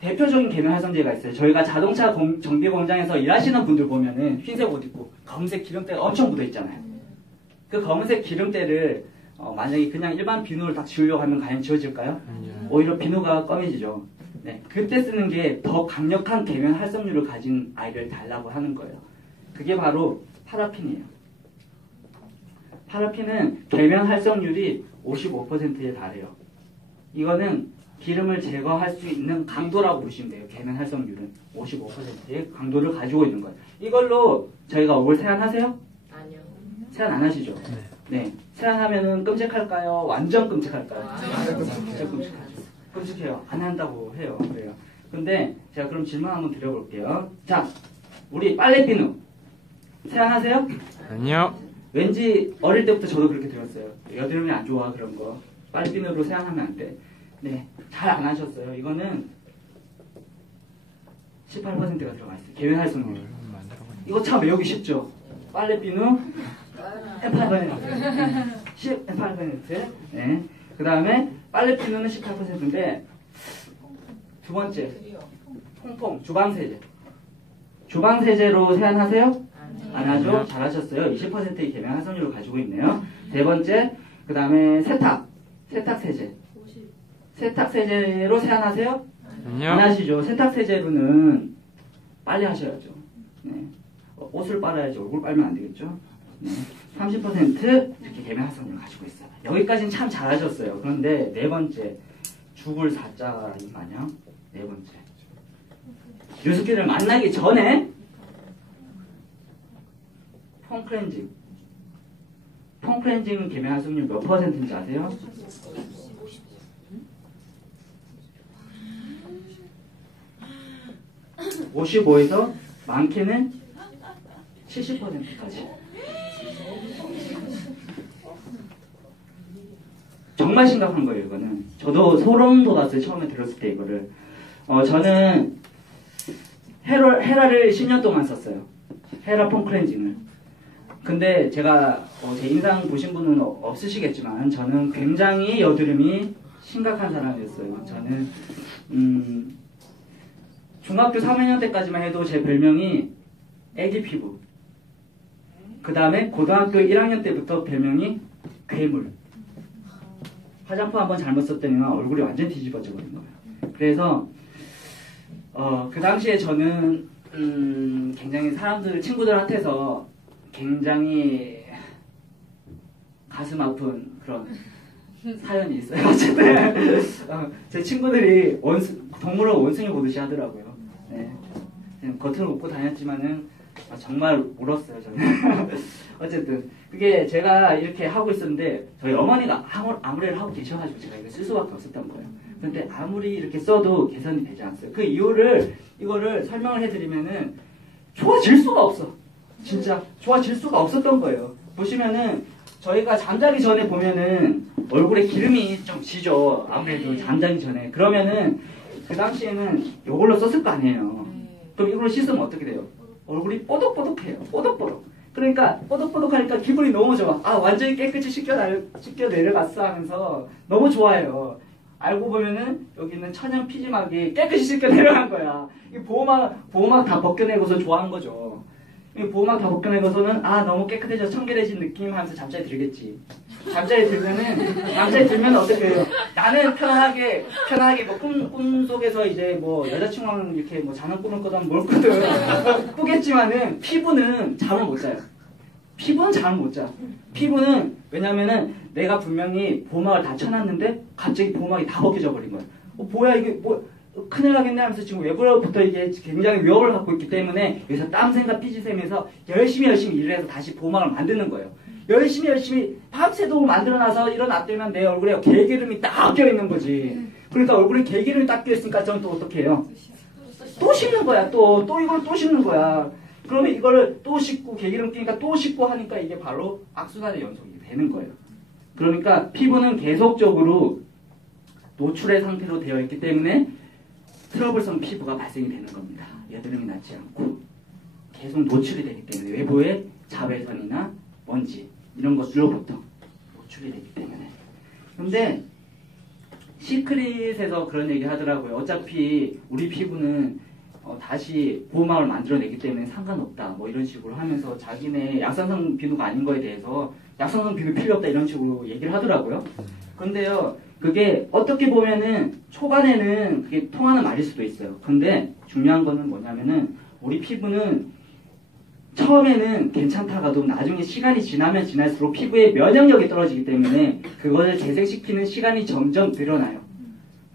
대표적인 계면 활성제가 있어요. 저희가 자동차 정비 공장에서 일하시는 분들 보면은 흰색 옷 입고 검은색 기름때가 엄청 묻어 있잖아요. 그 검은색 기름때를 만약에 그냥 일반 비누를 딱 지우려고 하면 과연 지워질까요? 아니요. 오히려 비누가 검해지죠. 네, 그때 쓰는 게 더 강력한 계면 활성률을 가진 아이를 달라고 하는 거예요. 그게 바로 파라핀이에요. 파라핀은 계면 활성률이 55%에 달해요. 이거는 기름을 제거할 수 있는 강도라고 보시면 돼요. 계면 활성률은 55%의 강도를 가지고 있는 거예요. 이걸로 저희가 얼굴 세안하세요? 아니요. 세안 안 하시죠? 네. 세안하면은 끔찍할까요? 완전 끔찍할까요? 진짜 끔찍하죠. 끔찍해요. 안 한다고 해요. 그래요. 근데 제가 그럼 질문 한번 드려볼게요. 자, 우리 빨래비누 세안하세요? 아니요. 왠지 어릴 때부터 저도 그렇게 들었어요. 여드름이 안 좋아 그런 거. 빨래비누로 세안하면 안 돼. 네, 잘 안 하셨어요. 이거는 18%가 들어가 있어요. 계면 활성률. 이거 참 외우기 쉽죠? 빨래비누 18%. 18%. 네. 그 다음에 빨래비누는 18%인데 두 번째 그리요. 퐁퐁 주방세제. 주방세제로 세안하세요? 안 하죠? 아니요. 잘하셨어요. 20%의 계면 활성률을 가지고 있네요. 네 번째, 그 다음에 세탁세제. 세탁세제로 세안하세요? 아니요. 안 하시죠? 세탁세제로는 빨리 하셔야죠. 네. 옷을 빨아야죠. 얼굴 빨면 안 되겠죠? 네. 30% 이렇게 계면 활성률을 가지고 있어요. 여기까지는 참 잘하셨어요. 그런데 네 번째, 죽을 사자인 마냥 네 번째. 유스키를 만나기 전에 폼클렌징. 폼클렌징 계면 활성률 몇 %인지 아세요? 55에서 많게는 70%까지. 정말 심각한 거예요, 이거는. 저도 소름 돋았어요, 처음에 들었을 때 이거를. 저는 헤라를 10년 동안 썼어요. 헤라 폼 클렌징을. 근데 제가 제 인상 보신 분은 없으시겠지만 저는 굉장히 여드름이 심각한 사람이었어요. 저는 중학교 3학년 때까지만 해도 제 별명이 애기 피부. 그 다음에 고등학교 1학년 때부터 별명이 괴물. 화장품 한번 잘못 썼더니 얼굴이 완전 뒤집어져 버린 거예요. 그래서 그 당시에 저는 굉장히 친구들한테서 굉장히 가슴 아픈 그런 사연이 있어요. 어쨌든 제 친구들이 동물을 원숭이 보듯이 하더라고요. 네. 겉으로 웃고 다녔지만은 정말 울었어요. 저는. 어쨌든 그게 제가 이렇게 하고 있었는데 저희 어머니가 아무래도 하고 계셔가지고 제가 이거 쓸 수밖에 없었던 거예요. 근데 아무리 이렇게 써도 개선이 되지 않았어요. 그 이유를 이거를 설명을 해드리면은 좋아질 수가 없어. 진짜 좋아질 수가 없었던 거예요. 보시면은 저희가 잠자기 전에 보면은 얼굴에 기름이 좀 지죠. 아무래도 잠자기 전에. 그러면은 그 당시에는 이걸로 썼을 거 아니에요. 그럼 이걸로 씻으면 어떻게 돼요? 얼굴이 뽀득뽀득해요. 뽀득뽀득. 그러니까 뽀득뽀득하니까 기분이 너무 좋아. 아 완전히 깨끗이 씻겨 내려갔어 하면서 너무 좋아요. 알고 보면은 여기 있는 천연 피지막이 깨끗이 씻겨 내려간 거야. 이 보호막 다 벗겨내고서 좋아한 거죠. 이 보호막 다 벗겨내고서는 아 너무 깨끗해져 청결해진 느낌 하면서 잠자리 들겠지. 잠자리 들면 어떻게 해요? 나는 편안하게 뭐 꿈속에서 이제 뭐 여자친구랑 이렇게 뭐 자는 꿈을 꾸든 뭘 꾸든 꾸겠지만은 피부는 잠을 못 자요. 피부는 잠을 못 자. 피부는 왜냐면은 내가 분명히 보호막을 다 쳐놨는데 갑자기 보호막이 다 벗겨져 버린 거야. 뭐야 이게 뭐 큰일 나겠네 하면서 지금 외부로부터 이게 굉장히 위협을 갖고 있기 때문에 여기서 땀샘과 삐지샘에서 열심히 일을 해서 다시 보호막을 만드는 거예요. 열심히 밤새도록 만들어놔서 일어났더니 내 얼굴에 개기름이 딱 껴있는 거지. 그러니까 얼굴에 개기름이 딱 껴있으니까 저는 또 어떻게 해요? 또 씻는 거야. 또 이걸 또 씻는 거야. 그러면 이거를 또 씻고 개기름 끼니까 또 씻고 하니까 이게 바로 악순환의 연속이 되는 거예요. 그러니까 피부는 계속적으로 노출의 상태로 되어 있기 때문에 트러블성 피부가 발생이 되는 겁니다. 여드름이 낫지 않고 계속 노출이 되기 때문에 외부의 자외선이나 먼지 이런 것들로부터 노출이 되기 때문에. 근데 시크릿에서 그런 얘기 하더라고요. 어차피 우리 피부는 다시 보호막을 만들어내기 때문에 상관없다 뭐 이런 식으로 하면서 자기네 약산성 비누가 아닌 거에 대해서 약산성 비누 필요 없다 이런 식으로 얘기를 하더라고요. 근데요 그게 어떻게 보면은 초반에는 그게 통하는 말일 수도 있어요. 근데 중요한 거는 뭐냐면은 우리 피부는 처음에는 괜찮다가도 나중에 시간이 지나면 지날수록 피부의 면역력이 떨어지기 때문에 그것을 재생시키는 시간이 점점 늘어나요.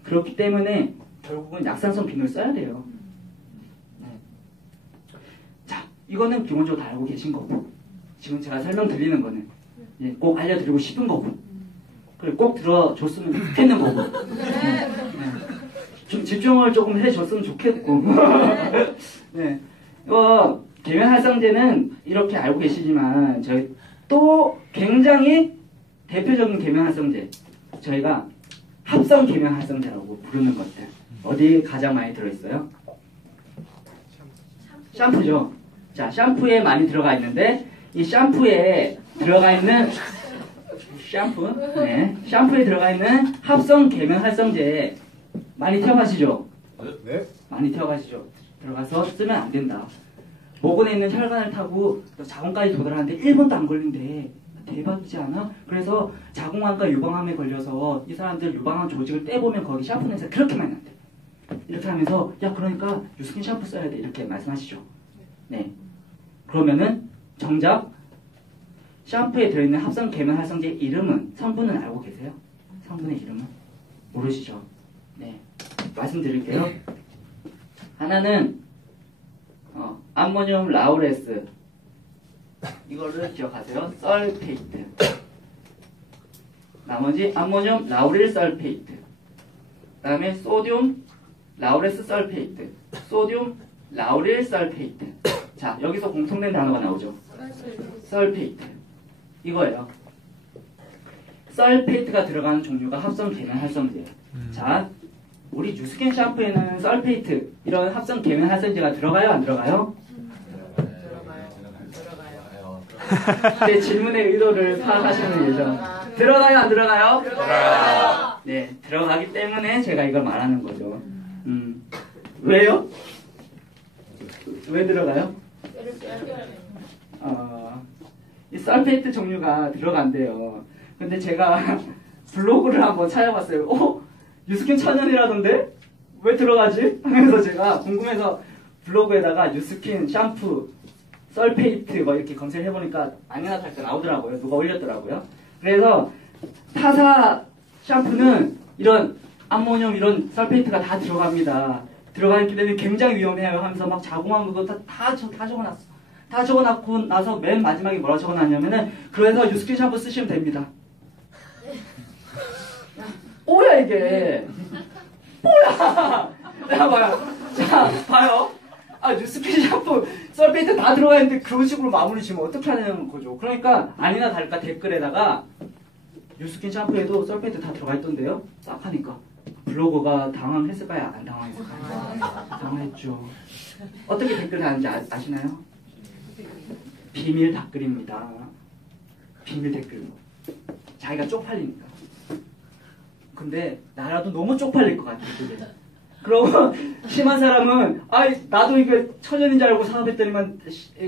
그렇기 때문에 결국은 약산성 비누를 써야 돼요. 네. 자, 이거는 기본적으로 다 알고 계신 거고 지금 제가 설명드리는 거는 꼭 알려드리고 싶은 거고 그리고 꼭 들어줬으면 좋겠는 거고 네. 좀 집중을 조금 해줬으면 좋겠고 네. 계면활성제는 이렇게 알고 계시지만 저희 또 굉장히 대표적인 계면활성제 저희가 합성 계면활성제라고 부르는 것들 어디에 가장 많이 들어있어요? 샴푸죠. 자, 샴푸에 많이 들어가 있는데 이 샴푸에 들어가 있는 샴푸에 들어가 있는 합성 계면활성제 많이 태워가시죠? 네. 많이 태워가시죠? 들어가서 쓰면 안 된다. 모근에 있는 혈관을 타고 자궁까지 도달하는데 1분도 안 걸린대. 대박이지 않아? 그래서 자궁암과 유방암에 걸려서 이 사람들 유방암 조직을 떼보면 거기 샴푸 냄새 그렇게 많이 난대. 이렇게 하면서 야 그러니까 유스킨 샴푸 써야 돼 이렇게 말씀하시죠. 네. 그러면은 정작 샴푸에 들어있는 합성 계면활성제 이름은 성분은 알고 계세요? 성분의 이름은 모르시죠? 네. 말씀드릴게요. 하나는 암모늄 라우레스 이거를 기억하세요. 설페이트. 나머지 암모늄 라우릴 설페이트. 그 다음에 소듐 라우레스 설페이트. 소듐 라우릴 설페이트. 자, 여기서 공통된 단어가 나오죠. 설페이트. 이거예요. 설페이트가 들어가는 종류가 합성 계면활성제예요. 자, 우리 뉴스킨 샴푸에는 설페이트 이런 합성 계면활성제가 들어가요? 안 들어가요? 제 질문의 의도를 파악하시면 되죠. 들어가요? 안 들어가요? 들어가요. 네, 들어가기 때문에 제가 이걸 말하는 거죠. 왜요? 왜 들어가요? 뼈를 빼야 돼. 이 설페이트 종류가 들어간대요. 근데 제가 블로그를 한번 찾아봤어요. 유스킨 천연이라던데? 왜 들어가지? 하면서 제가 궁금해서 블로그에다가 유스킨 샴푸 설페이트 뭐 이렇게 검색해보니까 아니나 다를까 나오더라고요. 누가 올렸더라고요. 그래서 타사 샴푸는 이런 암모늄 이런 설페이트가 다 들어갑니다. 들어가기 때문에 굉장히 위험해요 하면서 막 자궁암 그거 다 적어놨어. 다 적어놓고 나서 맨 마지막에 뭐라 적어놨냐면은 그래서 유스킨 샴푸 쓰시면 됩니다. 뭐야 이게? 뭐야? 야 봐요. 자 봐요. 유스킨 샴푸 설페이트 다 들어가 있는데 그런 식으로 마무리 지면 어떻게 하냐는 거죠. 그러니까 아니나 다를까 댓글에다가 유스킨 샴푸에도 설페이트 다 들어가 있던데요. 싹 하니까 블로거가 당황했을까요? 안 당황했을까요? 당황했죠. 어떻게 댓글 다는지 아시나요? 비밀 댓글입니다. 비밀 댓글. 자기가 쪽팔리니까. 근데 나라도 너무 쪽팔릴 것 같아. 그게. 그러고 심한 사람은 나도 이거 천연인 줄 알고 사업했더니만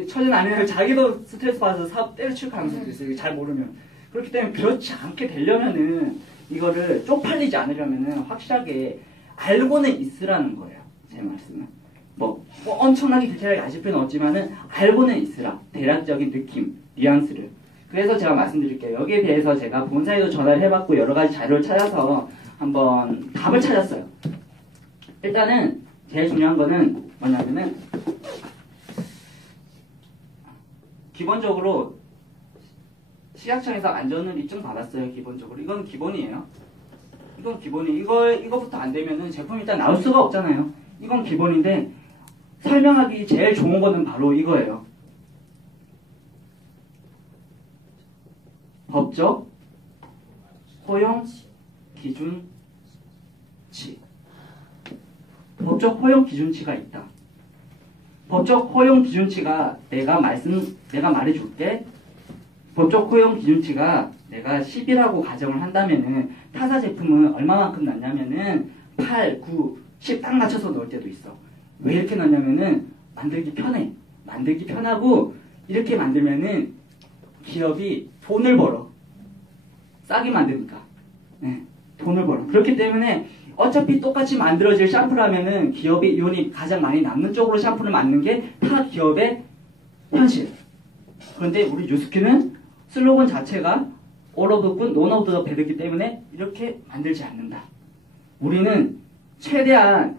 천연 아니에요. 자기도 스트레스 받아서 사업 때려칠 가능성도 있어요. 잘 모르면. 그렇기 때문에 그렇지 않게 되려면은 이거를 쪽팔리지 않으려면은 확실하게 알고는 있으라는 거예요. 제 말씀은. 뭐 엄청나게 디테일하게 아실 필요는 없지만은 알고는 있으라. 대략적인 느낌, 뉘앙스를. 그래서 제가 말씀드릴게요. 여기에 대해서 제가 본사에도 전화를 해봤고 여러 가지 자료를 찾아서 한번 답을 찾았어요. 일단은 제일 중요한 거는 뭐냐면은 기본적으로 식약청에서 안전을 입증 받았어요. 기본적으로 이건 기본이에요. 이건 기본이 이거부터 안 되면은 제품이 일단 나올 수가 없잖아요. 이건 기본인데 설명하기 제일 좋은 거는 바로 이거예요. 법적 허용 기준치. 법적 허용 기준치가 있다. 법적 허용 기준치가 내가 말해줄게. 법적 허용 기준치가 내가 10이라고 가정을 한다면은 타사 제품은 얼마만큼 넣냐면은 8, 9, 10 딱 맞춰서 넣을 때도 있어. 왜 이렇게 넣냐면은 만들기 편해. 만들기 편하고 이렇게 만들면은 기업이 돈을 벌어. 싸게 만드니까. 네, 돈을 벌어. 그렇기 때문에 어차피 똑같이 만들어질 샴푸라면은 기업이 이온이 가장 많이 남는 쪽으로 샴푸를 만드는 게 타 기업의 현실. 그런데 우리 유스킨은 슬로건 자체가 all of the good, none of the bad이기 때문에 이렇게 만들지 않는다. 우리는 최대한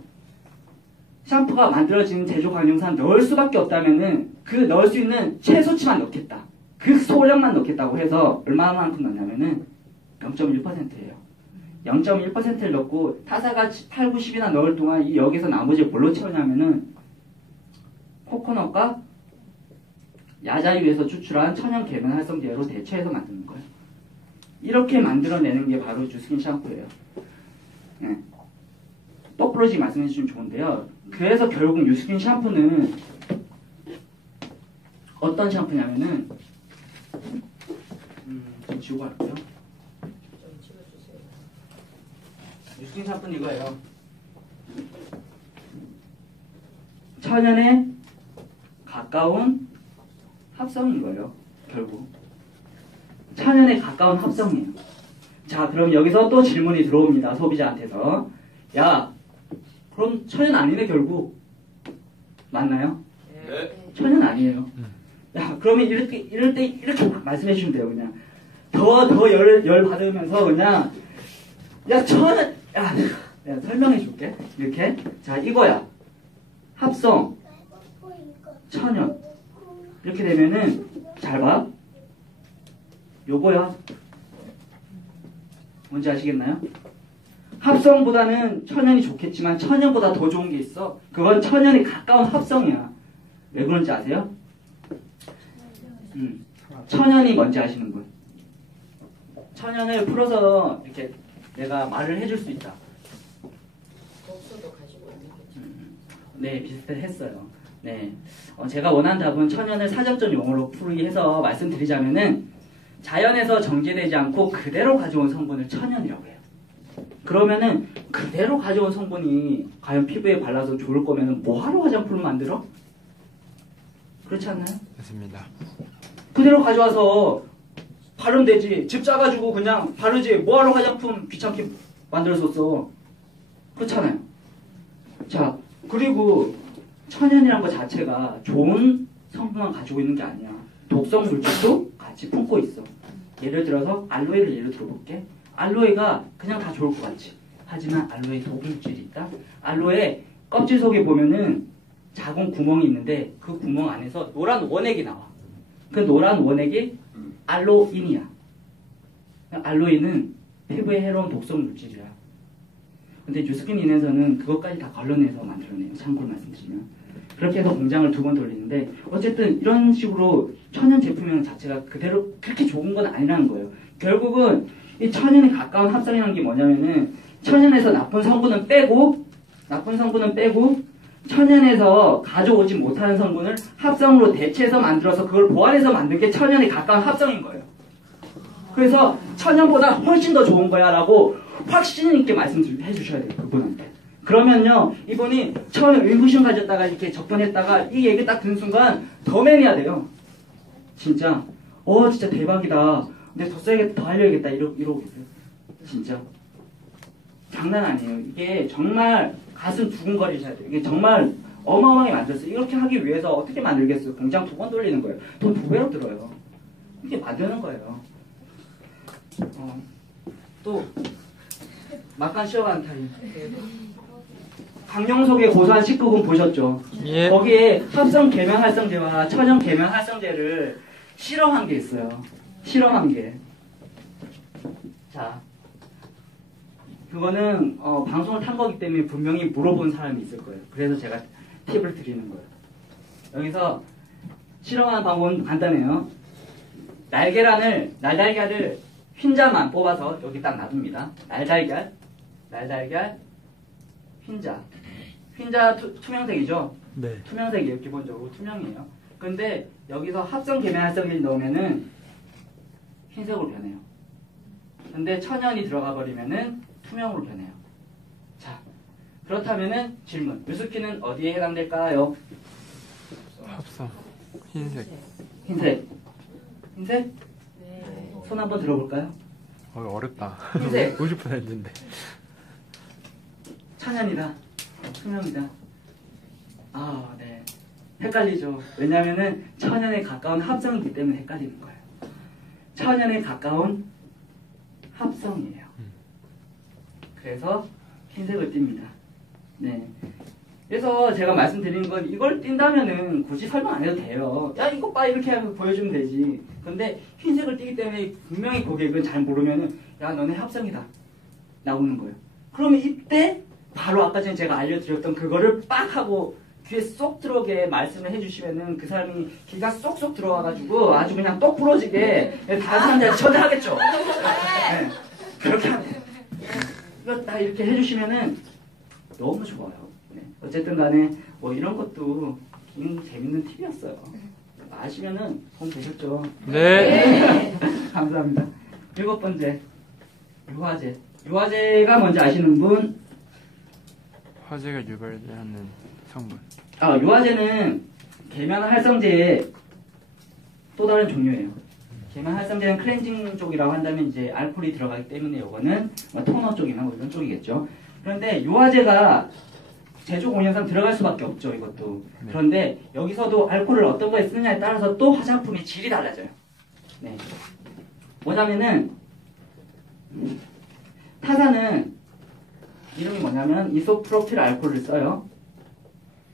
샴푸가 만들어지는 제조 관용산 넣을 수밖에 없다면은 그 넣을 수 있는 최소치만 넣겠다. 그 소량만 넣겠다고 해서 얼마만큼 넣냐면은 0.1%예요. 0.1%를 넣고 타사가 8, 90이나 넣을 동안 이 여기서 나머지 뭘로 채우냐면은 코코넛과 야자유에서 추출한 천연 계면 활성제로 대체해서 만드는 거예요. 이렇게 만들어내는 게 바로 유스킨 샴푸예요. 네. 똑부러지게 말씀해 주시면 좋은데요. 그래서 결국 유스킨 샴푸는 어떤 샴푸냐면은 좀 지우고 할게요. 좀 찍어주세요. 유스킨 샴푸는 이거예요. 천연에 가까운 합성인 거예요. 결국 천연에 가까운 합성이에요. 자, 그럼 여기서 또 질문이 들어옵니다. 소비자한테서. 야, 그럼 천연 아니네 결국. 맞나요? 네. 천연 아니에요. 야, 그러면 이럴 때 이렇게 말씀해 주시면 돼요. 그냥 더 열 받으면서 그냥 야, 천연, 야, 내가 설명해 줄게. 이렇게. 자, 이거야. 합성, 천연. 이렇게 되면은 잘 봐. 요거야. 뭔지 아시겠나요? 합성보다는 천연이 좋겠지만 천연보다 더 좋은 게 있어. 그건 천연에 가까운 합성이야. 왜 그런지 아세요? 천연이 뭔지 아시는 분? 천연을 풀어서 이렇게 내가 말을 해줄 수 있다. 독소도 가지고 있는 거죠. 네, 비슷했어요. 네, 제가 원하는 답은 천연을 사전적 용어로 풀기 해서 말씀드리자면은 자연에서 정제되지 않고 그대로 가져온 성분을 천연이라고 해요. 그러면은 그대로 가져온 성분이 과연 피부에 발라서 좋을 거면은 뭐하러 화장품을 만들어? 그렇지 않나요? 맞습니다. 그대로 가져와서 바르면 되지. 집 짜가지고 그냥 바르지. 뭐하러 화장품 귀찮게 만들었었어. 그렇잖아요. 자, 그리고 천연이란 것 자체가 좋은 성분만 가지고 있는 게 아니야. 독성 물질도 같이 품고 있어. 예를 들어서 알로에를 예로 들어볼게. 알로에가 그냥 다 좋을 것 같지. 하지만 알로에 독물질이 있다. 알로에 껍질 속에 보면은 작은 구멍이 있는데 그 구멍 안에서 노란 원액이 나와. 그 노란 원액이 알로인이야. 알로인은 피부에 해로운 독성 물질이야. 근데 뉴스킨인에서는 그것까지 다 걸러내서 만들어내요. 참고로 말씀드리면. 그렇게 해서 공장을 2번 돌리는데 어쨌든 이런 식으로 천연 제품명 자체가 그대로 그렇게 좋은 건 아니라는 거예요. 결국은 이 천연에 가까운 합성이라는 게 뭐냐면은 천연에서 나쁜 성분은 빼고 천연에서 가져오지 못하는 성분을 합성으로 대체해서 만들어서 그걸 보완해서 만든 게 천연에 가까운 합성인 거예요. 그래서 천연보다 훨씬 더 좋은 거야 라고 확신 있게 말씀해 주셔야 돼요. 그분한테. 그러면요 이분이 처음에 의구심 가졌다가 이렇게 접근했다가 이 얘기 딱 듣는 순간 더 매니아 돼요. 진짜 진짜 대박이다. 근데 더 써야겠다, 더 알려야겠다 이러겠어요. 진짜 장난 아니에요. 이게 정말 가슴 두근거리셔야 돼요. 이게 정말 어마어마하게 만들었어요. 이렇게 하기 위해서 어떻게 만들겠어요? 공장 2번 돌리는 거예요. 돈 2배로 들어요. 이렇게 만드는 거예요. 또 막간 쉬어가는 타임. 강용석의 고소한 19금 보셨죠? 예. 거기에 합성 계면 활성제와 천연 계면 활성제를 실험한 게 있어요. 실험한 게. 자, 그거는 방송을 탄 거기 때문에 분명히 물어본 사람이 있을 거예요. 그래서 제가 팁을 드리는 거예요. 여기서 실험하는 방법은 간단해요. 날달걀을 흰자만 뽑아서 여기 딱 놔둡니다. 날달걀, 흰자 투명색이죠? 네. 투명색이에요. 기본적으로 투명이에요. 근데 여기서 합성 계면 활성제를 넣으면은 흰색으로 변해요. 근데 천연이 들어가 버리면은 투명으로 변해요. 자, 그렇다면은 질문. 유스킨은 어디에 해당될까요? 합성. 흰색. 흰색. 흰색? 네. 손 한번 들어볼까요? 어렵다. 흰색. 90%인데. 천연이다. 투명이다. 네. 헷갈리죠. 왜냐면은 천연에 가까운 합성이기 때문에 헷갈리는 거예요. 천연에 가까운 합성이에요. 그래서 흰색을 띱니다. 네. 그래서 제가 말씀드리는 건 이걸 띈다면은 굳이 설명 안 해도 돼요. 야, 이거 봐 이렇게 하면 보여주면 되지. 근데 흰색을 띠기 때문에 분명히 고객은 잘 모르면은 야, 너네 합성이다 나오는 거예요. 그러면 이때 바로 아까 전에 제가 알려드렸던 그거를 빡 하고 귀에 쏙 들어오게 말씀을 해주시면은 그 사람이 귀가 쏙쏙 들어와가지고 아주 그냥 똑 부러지게 다른 사람들한테 전달하겠죠. 네. 그렇게 하면 돼요. 이거 딱 이렇게 해주시면은 너무 좋아요. 네. 어쨌든 간에 뭐 이런 것도 재밌는 팁이었어요. 아시면은 도움 되셨죠? 네. 감사합니다. 7번째, 유화제. 유화제가 뭔지 아시는 분? 화재가 유발하는 성분. 유화제는 계면 활성제의 또 다른 종류예요. 계면 활성제는 클렌징 쪽이라고 한다면 이제 알코올이 들어가기 때문에 이거는 토너 쪽이나 뭐 이런 쪽이겠죠. 그런데 유화제가 제조 공연상 들어갈 수밖에 없죠, 이것도. 네. 그런데 여기서도 알코올을 어떤 거에 쓰느냐에 따라서 또 화장품의 질이 달라져요. 네. 뭐냐면은 타사는 이름이 뭐냐면 이소프로필 알코올을 써요.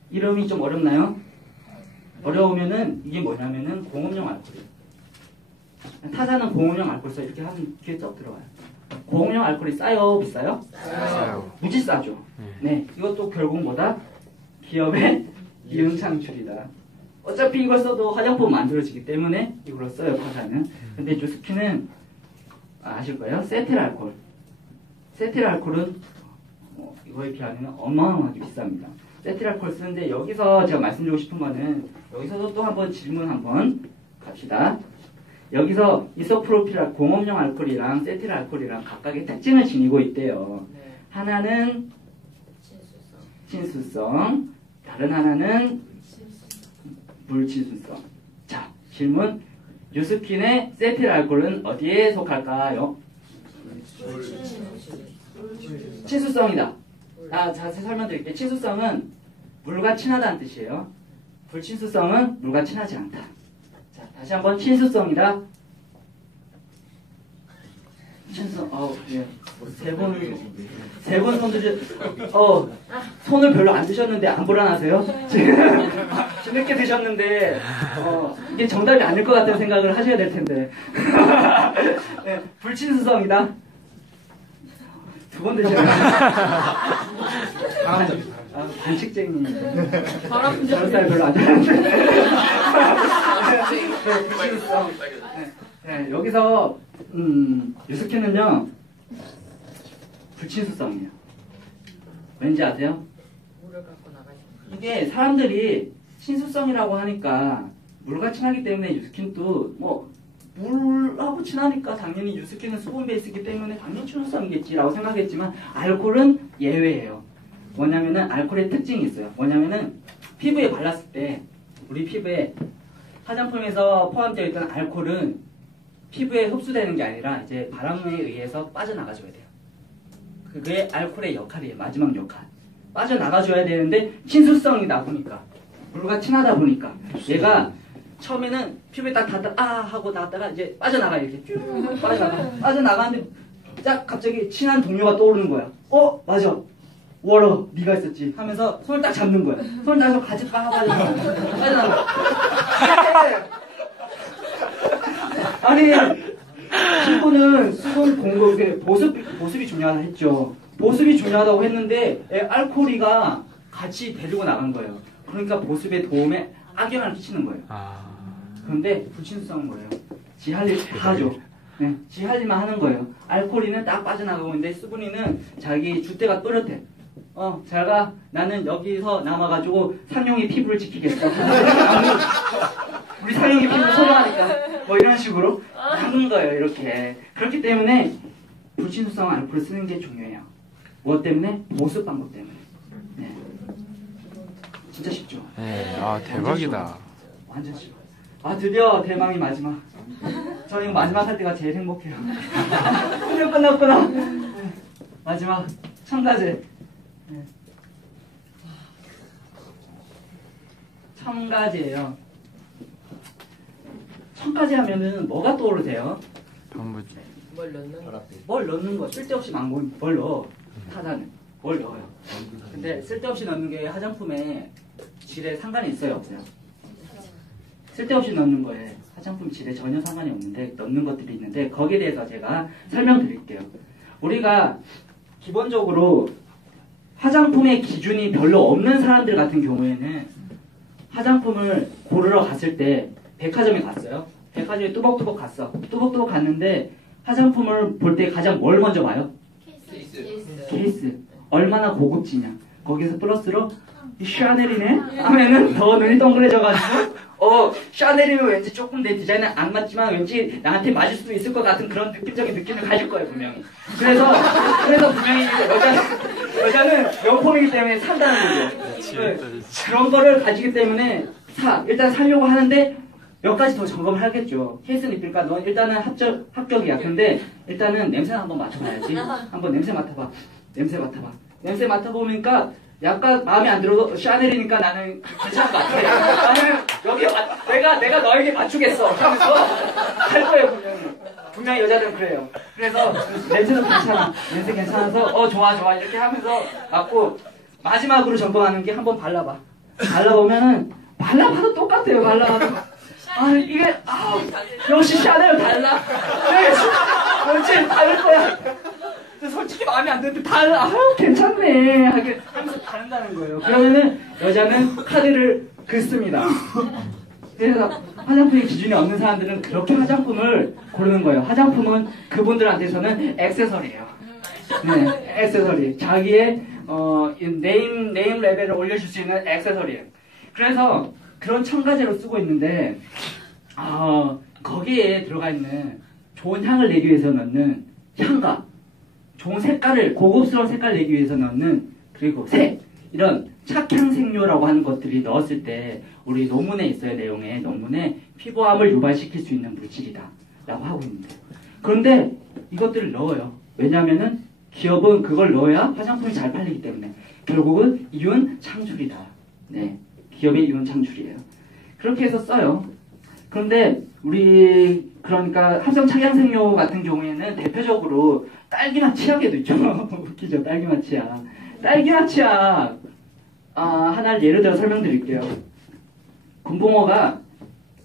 이름이 좀 어렵나요? 어려우면은 이게 뭐냐면은 공업용 알코올이에요. 타사는 공업용 알코올 써. 이렇게 하면 귀에 쩍 들어가요. 공업용 알코올이 싸요? 비싸요? 싸요. 무지 싸죠. 네, 이것도 결국 뭐다? 기업의 이윤 창출이다. 어차피 이걸 써도 화장품 만들어지기 때문에 이걸로 써요, 타사는. 근데 뉴스킨은 아실 거예요? 세틸 알코올. 세틸 알코올은 이거에 비하면 어마어마하게 비쌉니다. 세틸 알코올 쓰는데 여기서 제가 말씀드리고 싶은 거는 여기서도 또 한번 질문 한번 갑시다. 여기서 이소프로필 공업용 알코올이랑 세틸 알코올이랑 각각의 특징을 지니고 있대요. 네. 하나는 친수성. 친수성, 다른 하나는 물친수성. 자, 질문. 유스킨의 세틸 알코올은 어디에 속할까요? 친수성이다. 자세히 설명드릴게요. 친수성은 물과 친하다는 뜻이에요. 불친수성은 물과 친하지 않다. 자, 다시 한번 친수성이다. 친수성, 예. 세 번 손 드시, 손을 별로 안 드셨는데 안 불안하세요? 지금 늦게 드셨는데, 이게 정답이 아닐 것 같다는 생각을 하셔야 될 텐데. 네, 불친수성이다. 두 번 드셨나요? 반칙쟁이. 저런 살 별로 안 좋아하는데. 네, 불친수성. 네, 여기서, 유스킨은요, 불친수성이에요. 왠지 아세요? 물을 갖고 나가시면 이게 사람들이 친수성이라고 하니까 물과 친하기 때문에 유스킨도 뭐 물하고 친하니까 당연히 유스킨은 수분 베이스이기 때문에 당연히 친수성이겠지라고 생각했지만 알코올은 예외예요. 뭐냐면은 알코올의 특징이 있어요. 뭐냐면은 피부에 발랐을 때 우리 피부에 화장품에서 포함되어 있던 알코올은 피부에 흡수되는 게 아니라 이제 바람에 의해서 빠져나가줘야 돼요. 그게 알코올의 역할이에요. 마지막 역할. 빠져나가줘야 되는데 친수성이다 보니까 물과 친하다 보니까 얘가 처음에는 피부에 딱 닿다 하고 닿았다가 이제 빠져나가 이렇게 쭉 빠져나가는데 딱 갑자기 친한 동료가 떠오르는 거야. 맞아. 워러 네가 있었지 하면서 손을 딱 잡는 거야. 손을 딱 잡고 같이 빠져나가. 아니 친구는 수분 공급에 보습이 중요하다 했죠. 보습이 중요하다고 했는데 알코올이가 같이 데리고 나간 거예요. 그러니까 보습의 도움에 악영향을 끼치는 거예요. 그런데 불친수성은 뭐예요? 지 할 일 다 하죠. 네, 지 할 일만 하는 거예요. 알코올이는 딱 빠져나가고 있는데 수분이는 자기 줏대가 또렷해. 잘가. 나는 여기서 남아가지고 상용이 피부를 지키겠어. 우리 상용이 피부 소중하니까. 뭐 이런 식으로 하는 거예요. 이렇게. 그렇기 때문에 불친수성 알코올을 쓰는 게 중요해요. 무엇 때문에? 보습 방법 때문에. 네. 진짜 쉽죠? 네, 대박이다. 완전 쉬워. 드디어 대망이 마지막. 저 이거 마지막 할 때가 제일 행복해요. 드디어 끝났구나. 네. 마지막 첨가제. 네. 첨가제예요. 첨가제 하면은 뭐가 떠오르세요? 방부제. 뭘 넣는 거. 뭘 넣는 거 쓸데없이 뭘 넣어. 타자는 뭘 넣어요. 근데 쓸데없이 넣는 게 화장품의 질에 상관이 있어요, 없어요? 쓸데없이 넣는 거에 화장품 질에 전혀 상관이 없는데 넣는 것들이 있는데 거기에 대해서 제가 설명드릴게요. 우리가 기본적으로 화장품의 기준이 별로 없는 사람들 같은 경우에는 화장품을 고르러 갔을 때 백화점에 갔어요. 백화점에 뚜벅뚜벅 갔어. 뚜벅뚜벅 갔는데 화장품을 볼 때 가장 뭘 먼저 봐요? 케이스. 얼마나 고급지냐. 거기서 플러스로 이 샤넬이네? 하면은 더 눈이 동그래져가지고 샤넬이면 왠지 조금 내 디자인에 안 맞지만 왠지 나한테 맞을 수도 있을 것 같은 그런 느낌적인 느낌을 가질 거예요, 분명히. 그래서 분명히 여자는 명품이기 때문에 산다는 거죠. 그런 거를 가지기 때문에 일단 사려고 하는데 몇 가지 더 점검을 하겠죠. 케이스는 이쁠까? 넌 일단은 합격이야. 근데 일단은 냄새나 한번 맡아봐야지. 한번 냄새 맡아봐. 냄새 맡아보니까 약간 마음에 안 들어도 샤넬이니까 나는 괜찮은 것 같아. 나는 내가 너에게 맞추겠어. 하면서 할 거예요, 분명히 여자들은 그래요. 그래서 냄새도 괜찮아. 냄새 괜찮아서 좋아 이렇게 하면서 맡고 마지막으로 점검하는 게 한번 발라봐. 발라보면은 발라봐도 똑같아요. 발라봐도. 이게 역시 샤넬 달라. 왠지 다를 거야. 솔직히 마음에 안 드는데 괜찮네 하면서 다른다는 거예요. 그러면은 여자는 카드를 긋습니다. 그래서 화장품의 기준이 없는 사람들은 그렇게 화장품을 고르는 거예요. 화장품은 그분들한테서는 액세서리예요. 네, 액세서리. 자기의 네임 레벨을 올려줄 수 있는 액세서리예요. 그래서 그런 첨가제로 쓰고 있는데 거기에 들어가 있는 좋은 향을 내기 위해서 넣는 향과 좋은 색깔을 고급스러운 색깔을 내기 위해서 넣는 그리고 색 이런 착향생료라고 하는 것들이 넣었을 때 우리 논문에 있어요. 내용에 논문에 피부암을 유발시킬 수 있는 물질이다 라고 하고 있는데, 그런데 이것들을 넣어요. 왜냐하면은 기업은 그걸 넣어야 화장품이 잘 팔리기 때문에 결국은 이윤 창출이다. 네, 기업의 이윤 창출이에요. 그렇게 해서 써요. 그런데 우리 그러니까 합성 착향생료 같은 경우에는 대표적으로 딸기맛 치약에도 있죠. 웃기죠, 딸기맛 치약. 딸기맛 치약 하나를 예를 들어 설명드릴게요. 금붕어가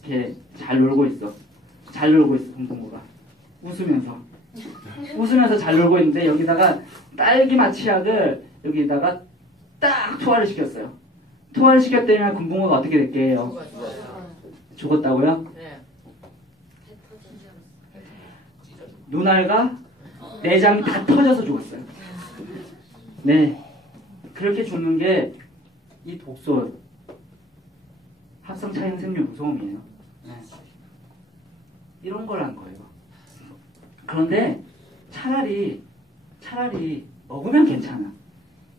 이렇게 잘 놀고 있어. 잘 놀고 있어, 금붕어가. 웃으면서 잘 놀고 있는데 여기다가 딸기맛 치약을 여기다가 딱 투하를 시켰어요. 투하를 시켰더니 금붕어가 어떻게 될게요? 죽었다고요? 네. 눈알과 내장이 다 터져서 죽었어요. 네, 그렇게 죽는 게 이 독소 합성 착향생료 무서움이에요. 네. 이런 걸 한 거예요. 그런데 차라리 먹으면 괜찮아.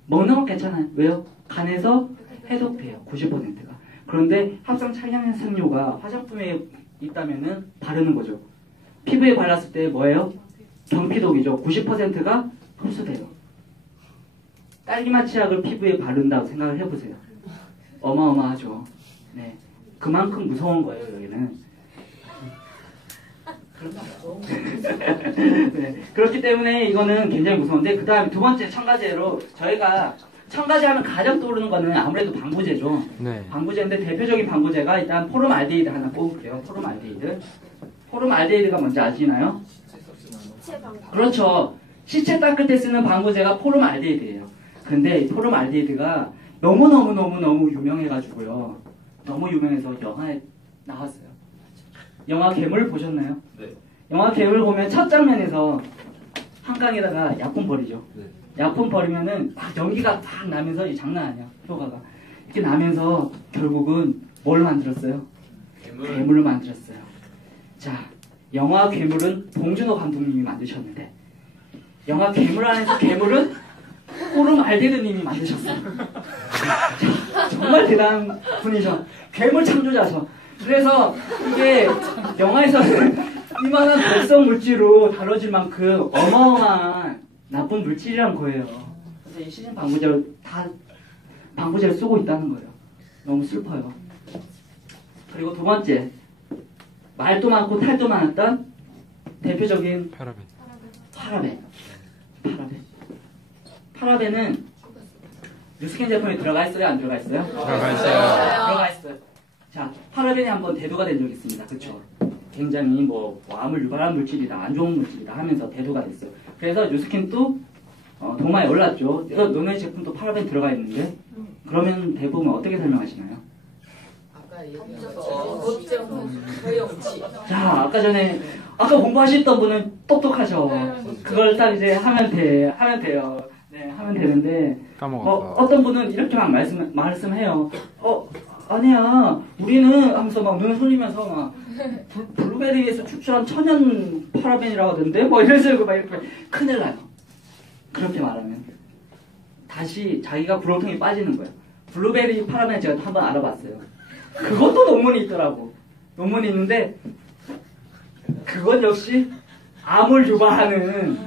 먹는 건 괜찮아요. 왜요? 간에서 해독해요. 90%가. 그런데 합성 착향생료가 화장품에 있다면은 바르는 거죠. 피부에 발랐을 때 뭐예요? 경피독이죠. 90%가 흡수돼요. 딸기맛 치약을 피부에 바른다고 생각을 해보세요. 어마어마하죠. 네, 그만큼 무서운 거예요. 여기는. 네, 그렇기 때문에 이거는 굉장히 무서운데, 그 다음에 두 번째 첨가제로 저희가 첨가제 하면 가장 떠오르는 거는 아무래도 방부제죠. 네. 방부제인데 대표적인 방부제가 일단 포름알데히드 하나 뽑을게요. 포름알데히드가 뭔지 아시나요? 그렇죠. 시체 닦을 때 쓰는 방부제가 포름알데히드예요. 근데 이 포름알데히드가 너무 유명해가지고요. 너무 유명해서 영화에 나왔어요. 영화 괴물 보셨나요? 네. 영화 괴물 보면 첫 장면에서 한강에다가 약품 버리죠. 네. 약품 버리면은 막 연기가 팍 나면서 이 장난 아니야. 효과가. 이렇게 나면서 결국은 뭘 만들었어요? 괴물을 만들었어요. 자, 영화 괴물은 봉준호 감독님이 만드셨는데, 영화 괴물 안에서 괴물은 포름알데히드님이 만드셨어요. 자, 정말 대단한 분이죠. 괴물 창조자죠. 그래서 이게 영화에서는 이만한 독성 물질로 다뤄질 만큼 어마어마한 나쁜 물질이란 거예요. 그래서 이 시즌 방부제를 다 방부제를 쓰고 있다는 거예요. 너무 슬퍼요. 그리고 두 번째, 말도 많고 탈도 많았던 대표적인 파라벤. 파라벤은 뉴스캔 제품에 들어가 있어요? 안 들어가 있어요? 들어가 있어요. 들어가 있어요. 자, 파라벤이 한번 대두가 된 적이 있습니다. 그쵸? 굉장히 뭐 암을 유발하는 물질이다, 안 좋은 물질이다 하면서 대두가 됐어요. 그래서 뉴스캔도 도마에 올랐죠. 너네 제품도 파라벤 들어가 있는데, 그러면 대부분 어떻게 설명하시나요? 아까 얘기한 것처럼 허용치. 자, 아까 공부하셨던 분은 똑똑하죠. 그걸 딱 이제 하면 돼요. 네, 하면 되는데, 까먹었다. 어떤 분은 이렇게만 말씀해요. 아니야, 우리는 하면서 막 눈을 흘리면서 막 블루베리에서 추출한 천연 파라벤이라고 하던데, 뭐 이런 식으로 막 이렇게 큰일 나요. 그렇게 말하면 다시 자기가 구렁텅이 빠지는 거예요. 블루베리 파라벤 제가 한번 알아봤어요. 그것도 논문이 있더라고. 논문이 있는데 그건 역시 암을 유발하는,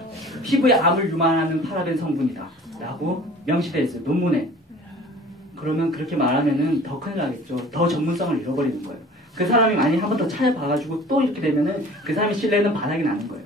피부에 암을 유발하는 파라벤 성분이다 라고 명시되어 있어요, 논문에. 그러면 그렇게 말하면은 더 큰일 나겠죠. 더 전문성을 잃어버리는 거예요. 그 사람이 만약에 한 번 더 찾아봐가지고 또 이렇게 되면은 그 사람의 신뢰는 바닥이 나는 거예요.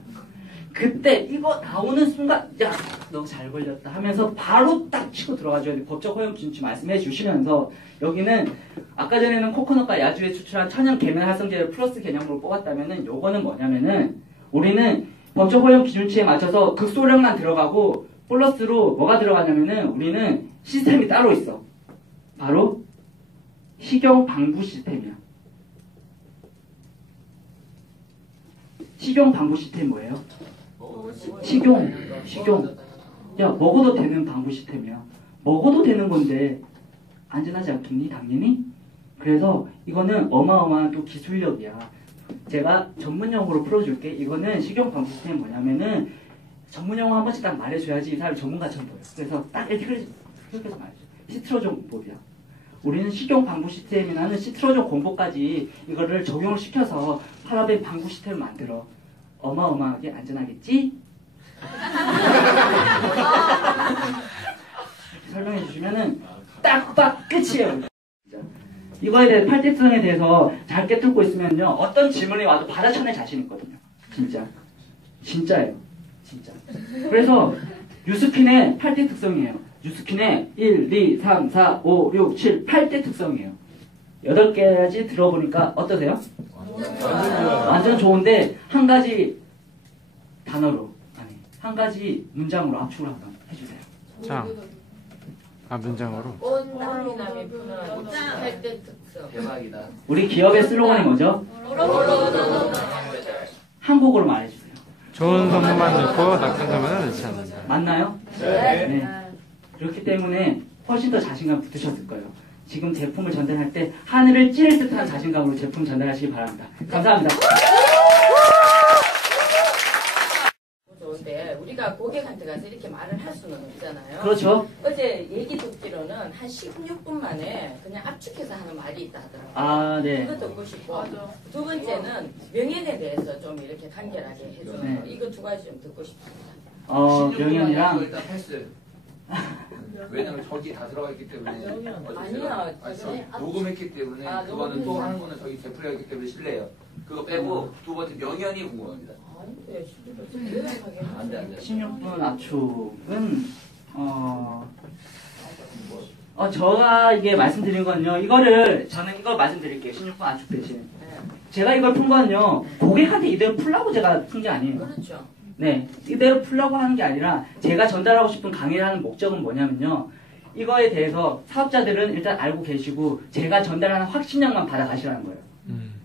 그때 이거 나오는 순간, 야, 너 잘 걸렸다 하면서 바로 딱 치고 들어가줘야 돼. 법적 허용 준치 말씀해 주시면서, 여기는 아까 전에는 코코넛과 야주에 추출한 천연 계면 활성제를 플러스 개념으로 뽑았다면은, 요거는 뭐냐면은, 우리는 법적 허용 기준치에 맞춰서 극소량만 들어가고 플러스로 뭐가 들어가냐면은, 우리는 시스템이 따로 있어. 바로 식용 방부 시스템이야. 식용 방부 시스템 뭐예요? 식용. 야, 먹어도 되는 방부 시스템이야. 먹어도 되는 건데 안전하지 않겠니? 당연히. 그래서 이거는 어마어마한 또 기술력이야. 제가 전문용어로 풀어줄게. 이거는 식용 방부 시스템 뭐냐면은, 전문용어 한 번씩 딱 말해줘야지 이 사람이 전문가처럼 보여. 그래서 딱 이렇게 흘려서 말해줘. 시트로존 공법이야. 우리는 식용 방부 시스템이라는 시트로존 공법까지 이거를 적용을 시켜서 파라벤 방부 시스템을 만들어. 어마어마하게 안전하겠지? 설명해 주시면은 딱딱 끝이에요. 이거에 대해 팔대성에 대해서 잘 깨뚫고 있으면요 어떤 질문이 와도 받아쳐낼 자신 있거든요. 진짜예요. 진짜. 그래서 뉴스킨의 8대 특성이에요. 뉴스킨의 1, 2, 3, 4, 5, 6, 7, 8대 특성이에요. 8개까지 들어보니까 어떠세요? 완전 좋은데 한 가지 단어로 아니 한 가지 문장으로 압축을 한번 해주세요. 자, 문장으로. 온 남미남이 푸는 8대 특성. 대박이다. 우리 기업의 슬로건이 뭐죠? 한국어로 말해주세요. 좋은 선물만 넣고 나쁜 선물은 넣지 않는다. 맞나요? 네. 그렇기 때문에 훨씬 더 자신감 붙으셨을 거예요. 지금 제품을 전달할 때 하늘을 찌를 듯한 자신감으로 제품 전달하시기 바랍니다. 감사합니다. 좋은데 우리가 고객한테 가서 이렇게 말을 할 수는 없잖아요. 그렇죠. 어제 얘기 듣기로는 한 16분 만에 그냥 압축해서 하는 말이 있다 하더라고요. 아, 네. 이거 듣고 싶고 두 번째는 명예에 대해서 좀 이렇게 간결하게 해주는 네. 거. 이거 두 가지 좀 듣고 싶습니다. 명현이랑 일단 패스. 왜냐면 저기 다 들어가 있기 때문에. 아니야. 녹음했기 때문에 아, 그거는 또 녹음했어요. 하는 거는 저기 제프리가 있기 때문에 실례예요. 그거 빼고 두 번째 명현이 궁금합니다. 아닌데, 신뢰하게 안 돼, 안 돼. 16분 압축은 제가 이게 말씀드린 건요. 저는 이걸 말씀드릴게요. 16분 압축 대신. 제가 이걸 푼 건요. 고객한테 이대로 풀라고 제가 푼 게 아니에요. 그렇죠. 네, 이대로 풀라고 하는 게 아니라 제가 전달하고 싶은 강의를 하는 목적은 뭐냐면요. 이거에 대해서 사업자들은 일단 알고 계시고 제가 전달하는 확신량만 받아가시라는 거예요.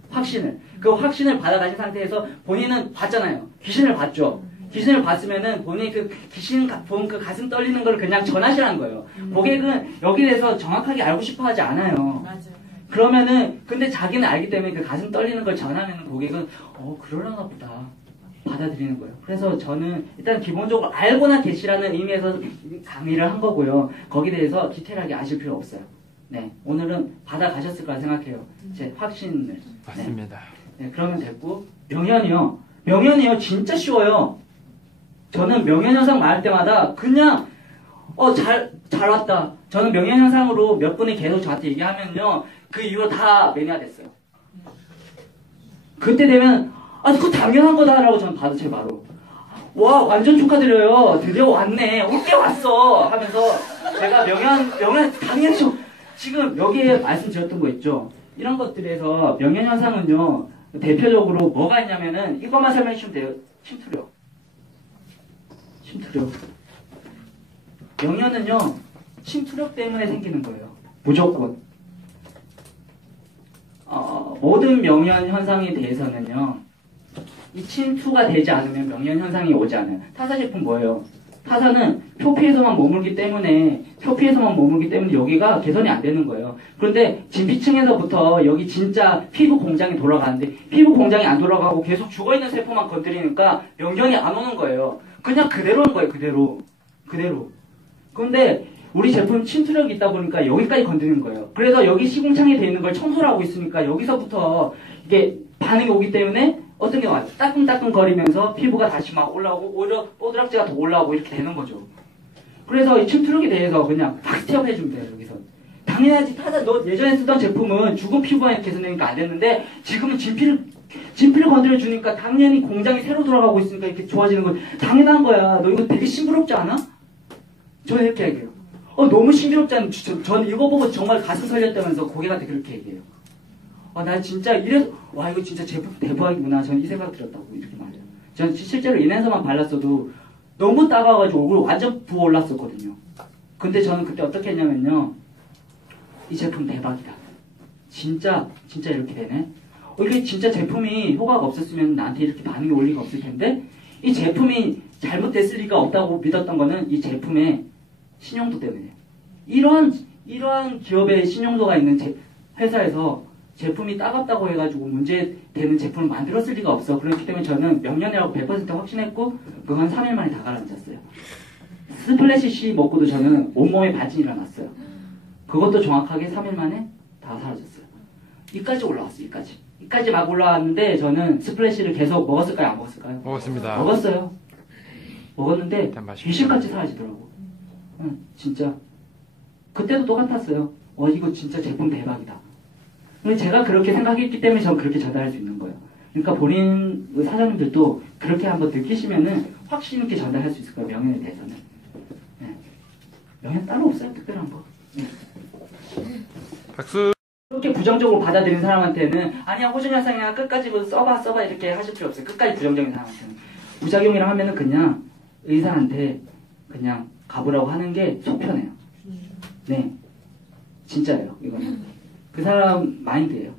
확신을. 그 확신을 받아가신 상태에서 본인은 봤잖아요. 귀신을 봤죠. 귀신을 봤으면은 본인이 그 귀신 본 그 가슴 떨리는 걸 그냥 전하시라는 거예요. 고객은 여기에 대해서 정확하게 알고 싶어 하지 않아요. 맞아요. 그러면은 근데 자기는 알기 때문에 그 가슴 떨리는 걸 전하면은 고객은 그러려나 보다. 받아들이는 거예요. 그래서 저는 일단 기본적으로 알고나 계시라는 의미에서 강의를 한 거고요. 거기에 대해서 디테일하게 아실 필요 없어요. 네, 오늘은 받아가셨을 거라 생각해요. 제 확신을. 맞습니다. 네, 그러면 됐고 명현이요. 명현이요 진짜 쉬워요. 저는 명현현상 말할 때마다 그냥 잘 왔다. 저는 명현현상으로 몇 분이 계속 저한테 얘기하면요. 그 이후로 다 매니아 됐어요. 그때 되면 그거 당연한 거다라고 저는 받아쳐요, 바로. 와, 완전 축하드려요. 드디어 왔네. 올 때 왔어. 하면서 제가 명현, 당연히 지금 여기에 말씀드렸던 거 있죠. 이런 것들에서 명현현상은요, 대표적으로 뭐가 있냐면은 이것만 설명해 주시면 돼요. 침투력. 명현은요, 침투력 때문에 생기는 거예요. 무조건. 모든 명현 현상에 대해서는요, 이 침투가 되지 않으면 명현 현상이 오지 않아요. 타사 제품 뭐예요? 타사는 표피에서만 머물기 때문에 여기가 개선이 안 되는 거예요. 그런데 진피층에서부터 여기 진짜 피부 공장이 돌아가는데 피부 공장이 안 돌아가고 계속 죽어있는 세포만 건드리니까 명현이 안 오는 거예요. 그냥 그대로 온 거예요. 그대로. 그런데 우리 제품 침투력이 있다 보니까 여기까지 건드리는 거예요. 그래서 여기 시궁창이 돼 있는 걸 청소를 하고 있으니까 여기서부터 이게 반응이 오기 때문에 어떤 게 와요? 따끔따끔 거리면서 피부가 다시 막 올라오고 오히려 뽀드락지가 더 올라오고 이렇게 되는 거죠. 그래서 이 침투력에 대해서 그냥 딱 스텝 해주면 돼요. 여기서. 당연하지. 너 예전에 쓰던 제품은 죽은 피부가 개선되니까 안 됐는데 지금은 진피를 건드려주니까 당연히 공장이 새로 돌아가고 있으니까 이렇게 좋아지는 건 당연한 거야. 너 이거 되게 싱그럽지 않아? 저는 이렇게 얘기해요. 너무 싱그럽지 않아? 저는 이거 보고 정말 가슴 설렸다면서 고객한테 그렇게 얘기해요. 나 진짜 이래서 이거 진짜 제품 대박이구나. 저는 이 생각 들었다고 이렇게 말해요. 저는 실제로 인해서만 발랐어도 너무 따가워가지고 얼굴 완전 부어올랐었거든요. 근데 저는 그때 어떻게 했냐면요. 이 제품 대박이다. 진짜 이렇게 되네. 이게 진짜 제품이 효과가 없었으면 나한테 이렇게 반응이 올 리가 없을 텐데 이 제품이 잘못됐을 리가 없다고 믿었던 거는 이 제품의 신용도 때문에. 이러한 기업의 신용도가 있는 회사에서 제품이 따갑다고 해가지고 문제되는 제품을 만들었을 리가 없어. 그렇기 때문에 저는 명년이라고 100% 확신했고 그건 3일 만에 다 가라앉았어요. 스플래시 C 먹고도 저는 온몸에 발진이 일어났어요. 그것도 정확하게 3일 만에 다 사라졌어요. 이까지 올라왔어요. 이까지 막 올라왔는데 저는 스플래시를 계속 먹었을까요? 안 먹었을까요? 먹었습니다. 먹었어요. 먹었는데 일단 맛있게 귀신같이 사라지더라고. 응, 진짜. 그때도 똑같았어요. 이거 진짜 제품 대박이다. 근데 제가 그렇게 생각했기 때문에 저는 그렇게 전달할 수 있는 거예요. 그러니까 본인 사장님들도 그렇게 한번 느끼시면은 확신 있게 전달할 수 있을 거예요. 명예에 대해서는. 네. 명예 따로 없어요. 특별한 거. 네. 박수. 그렇게 부정적으로 받아들인 사람한테는 아니야 호준이 화상이야 끝까지 써봐 이렇게 하실 필요 없어요. 끝까지 부정적인 사람한테는 부작용이라 하면은 그냥 의사한테 그냥 가보라고 하는 게 속편해요. 네, 진짜예요. 이거는 그 사람 마인드예요.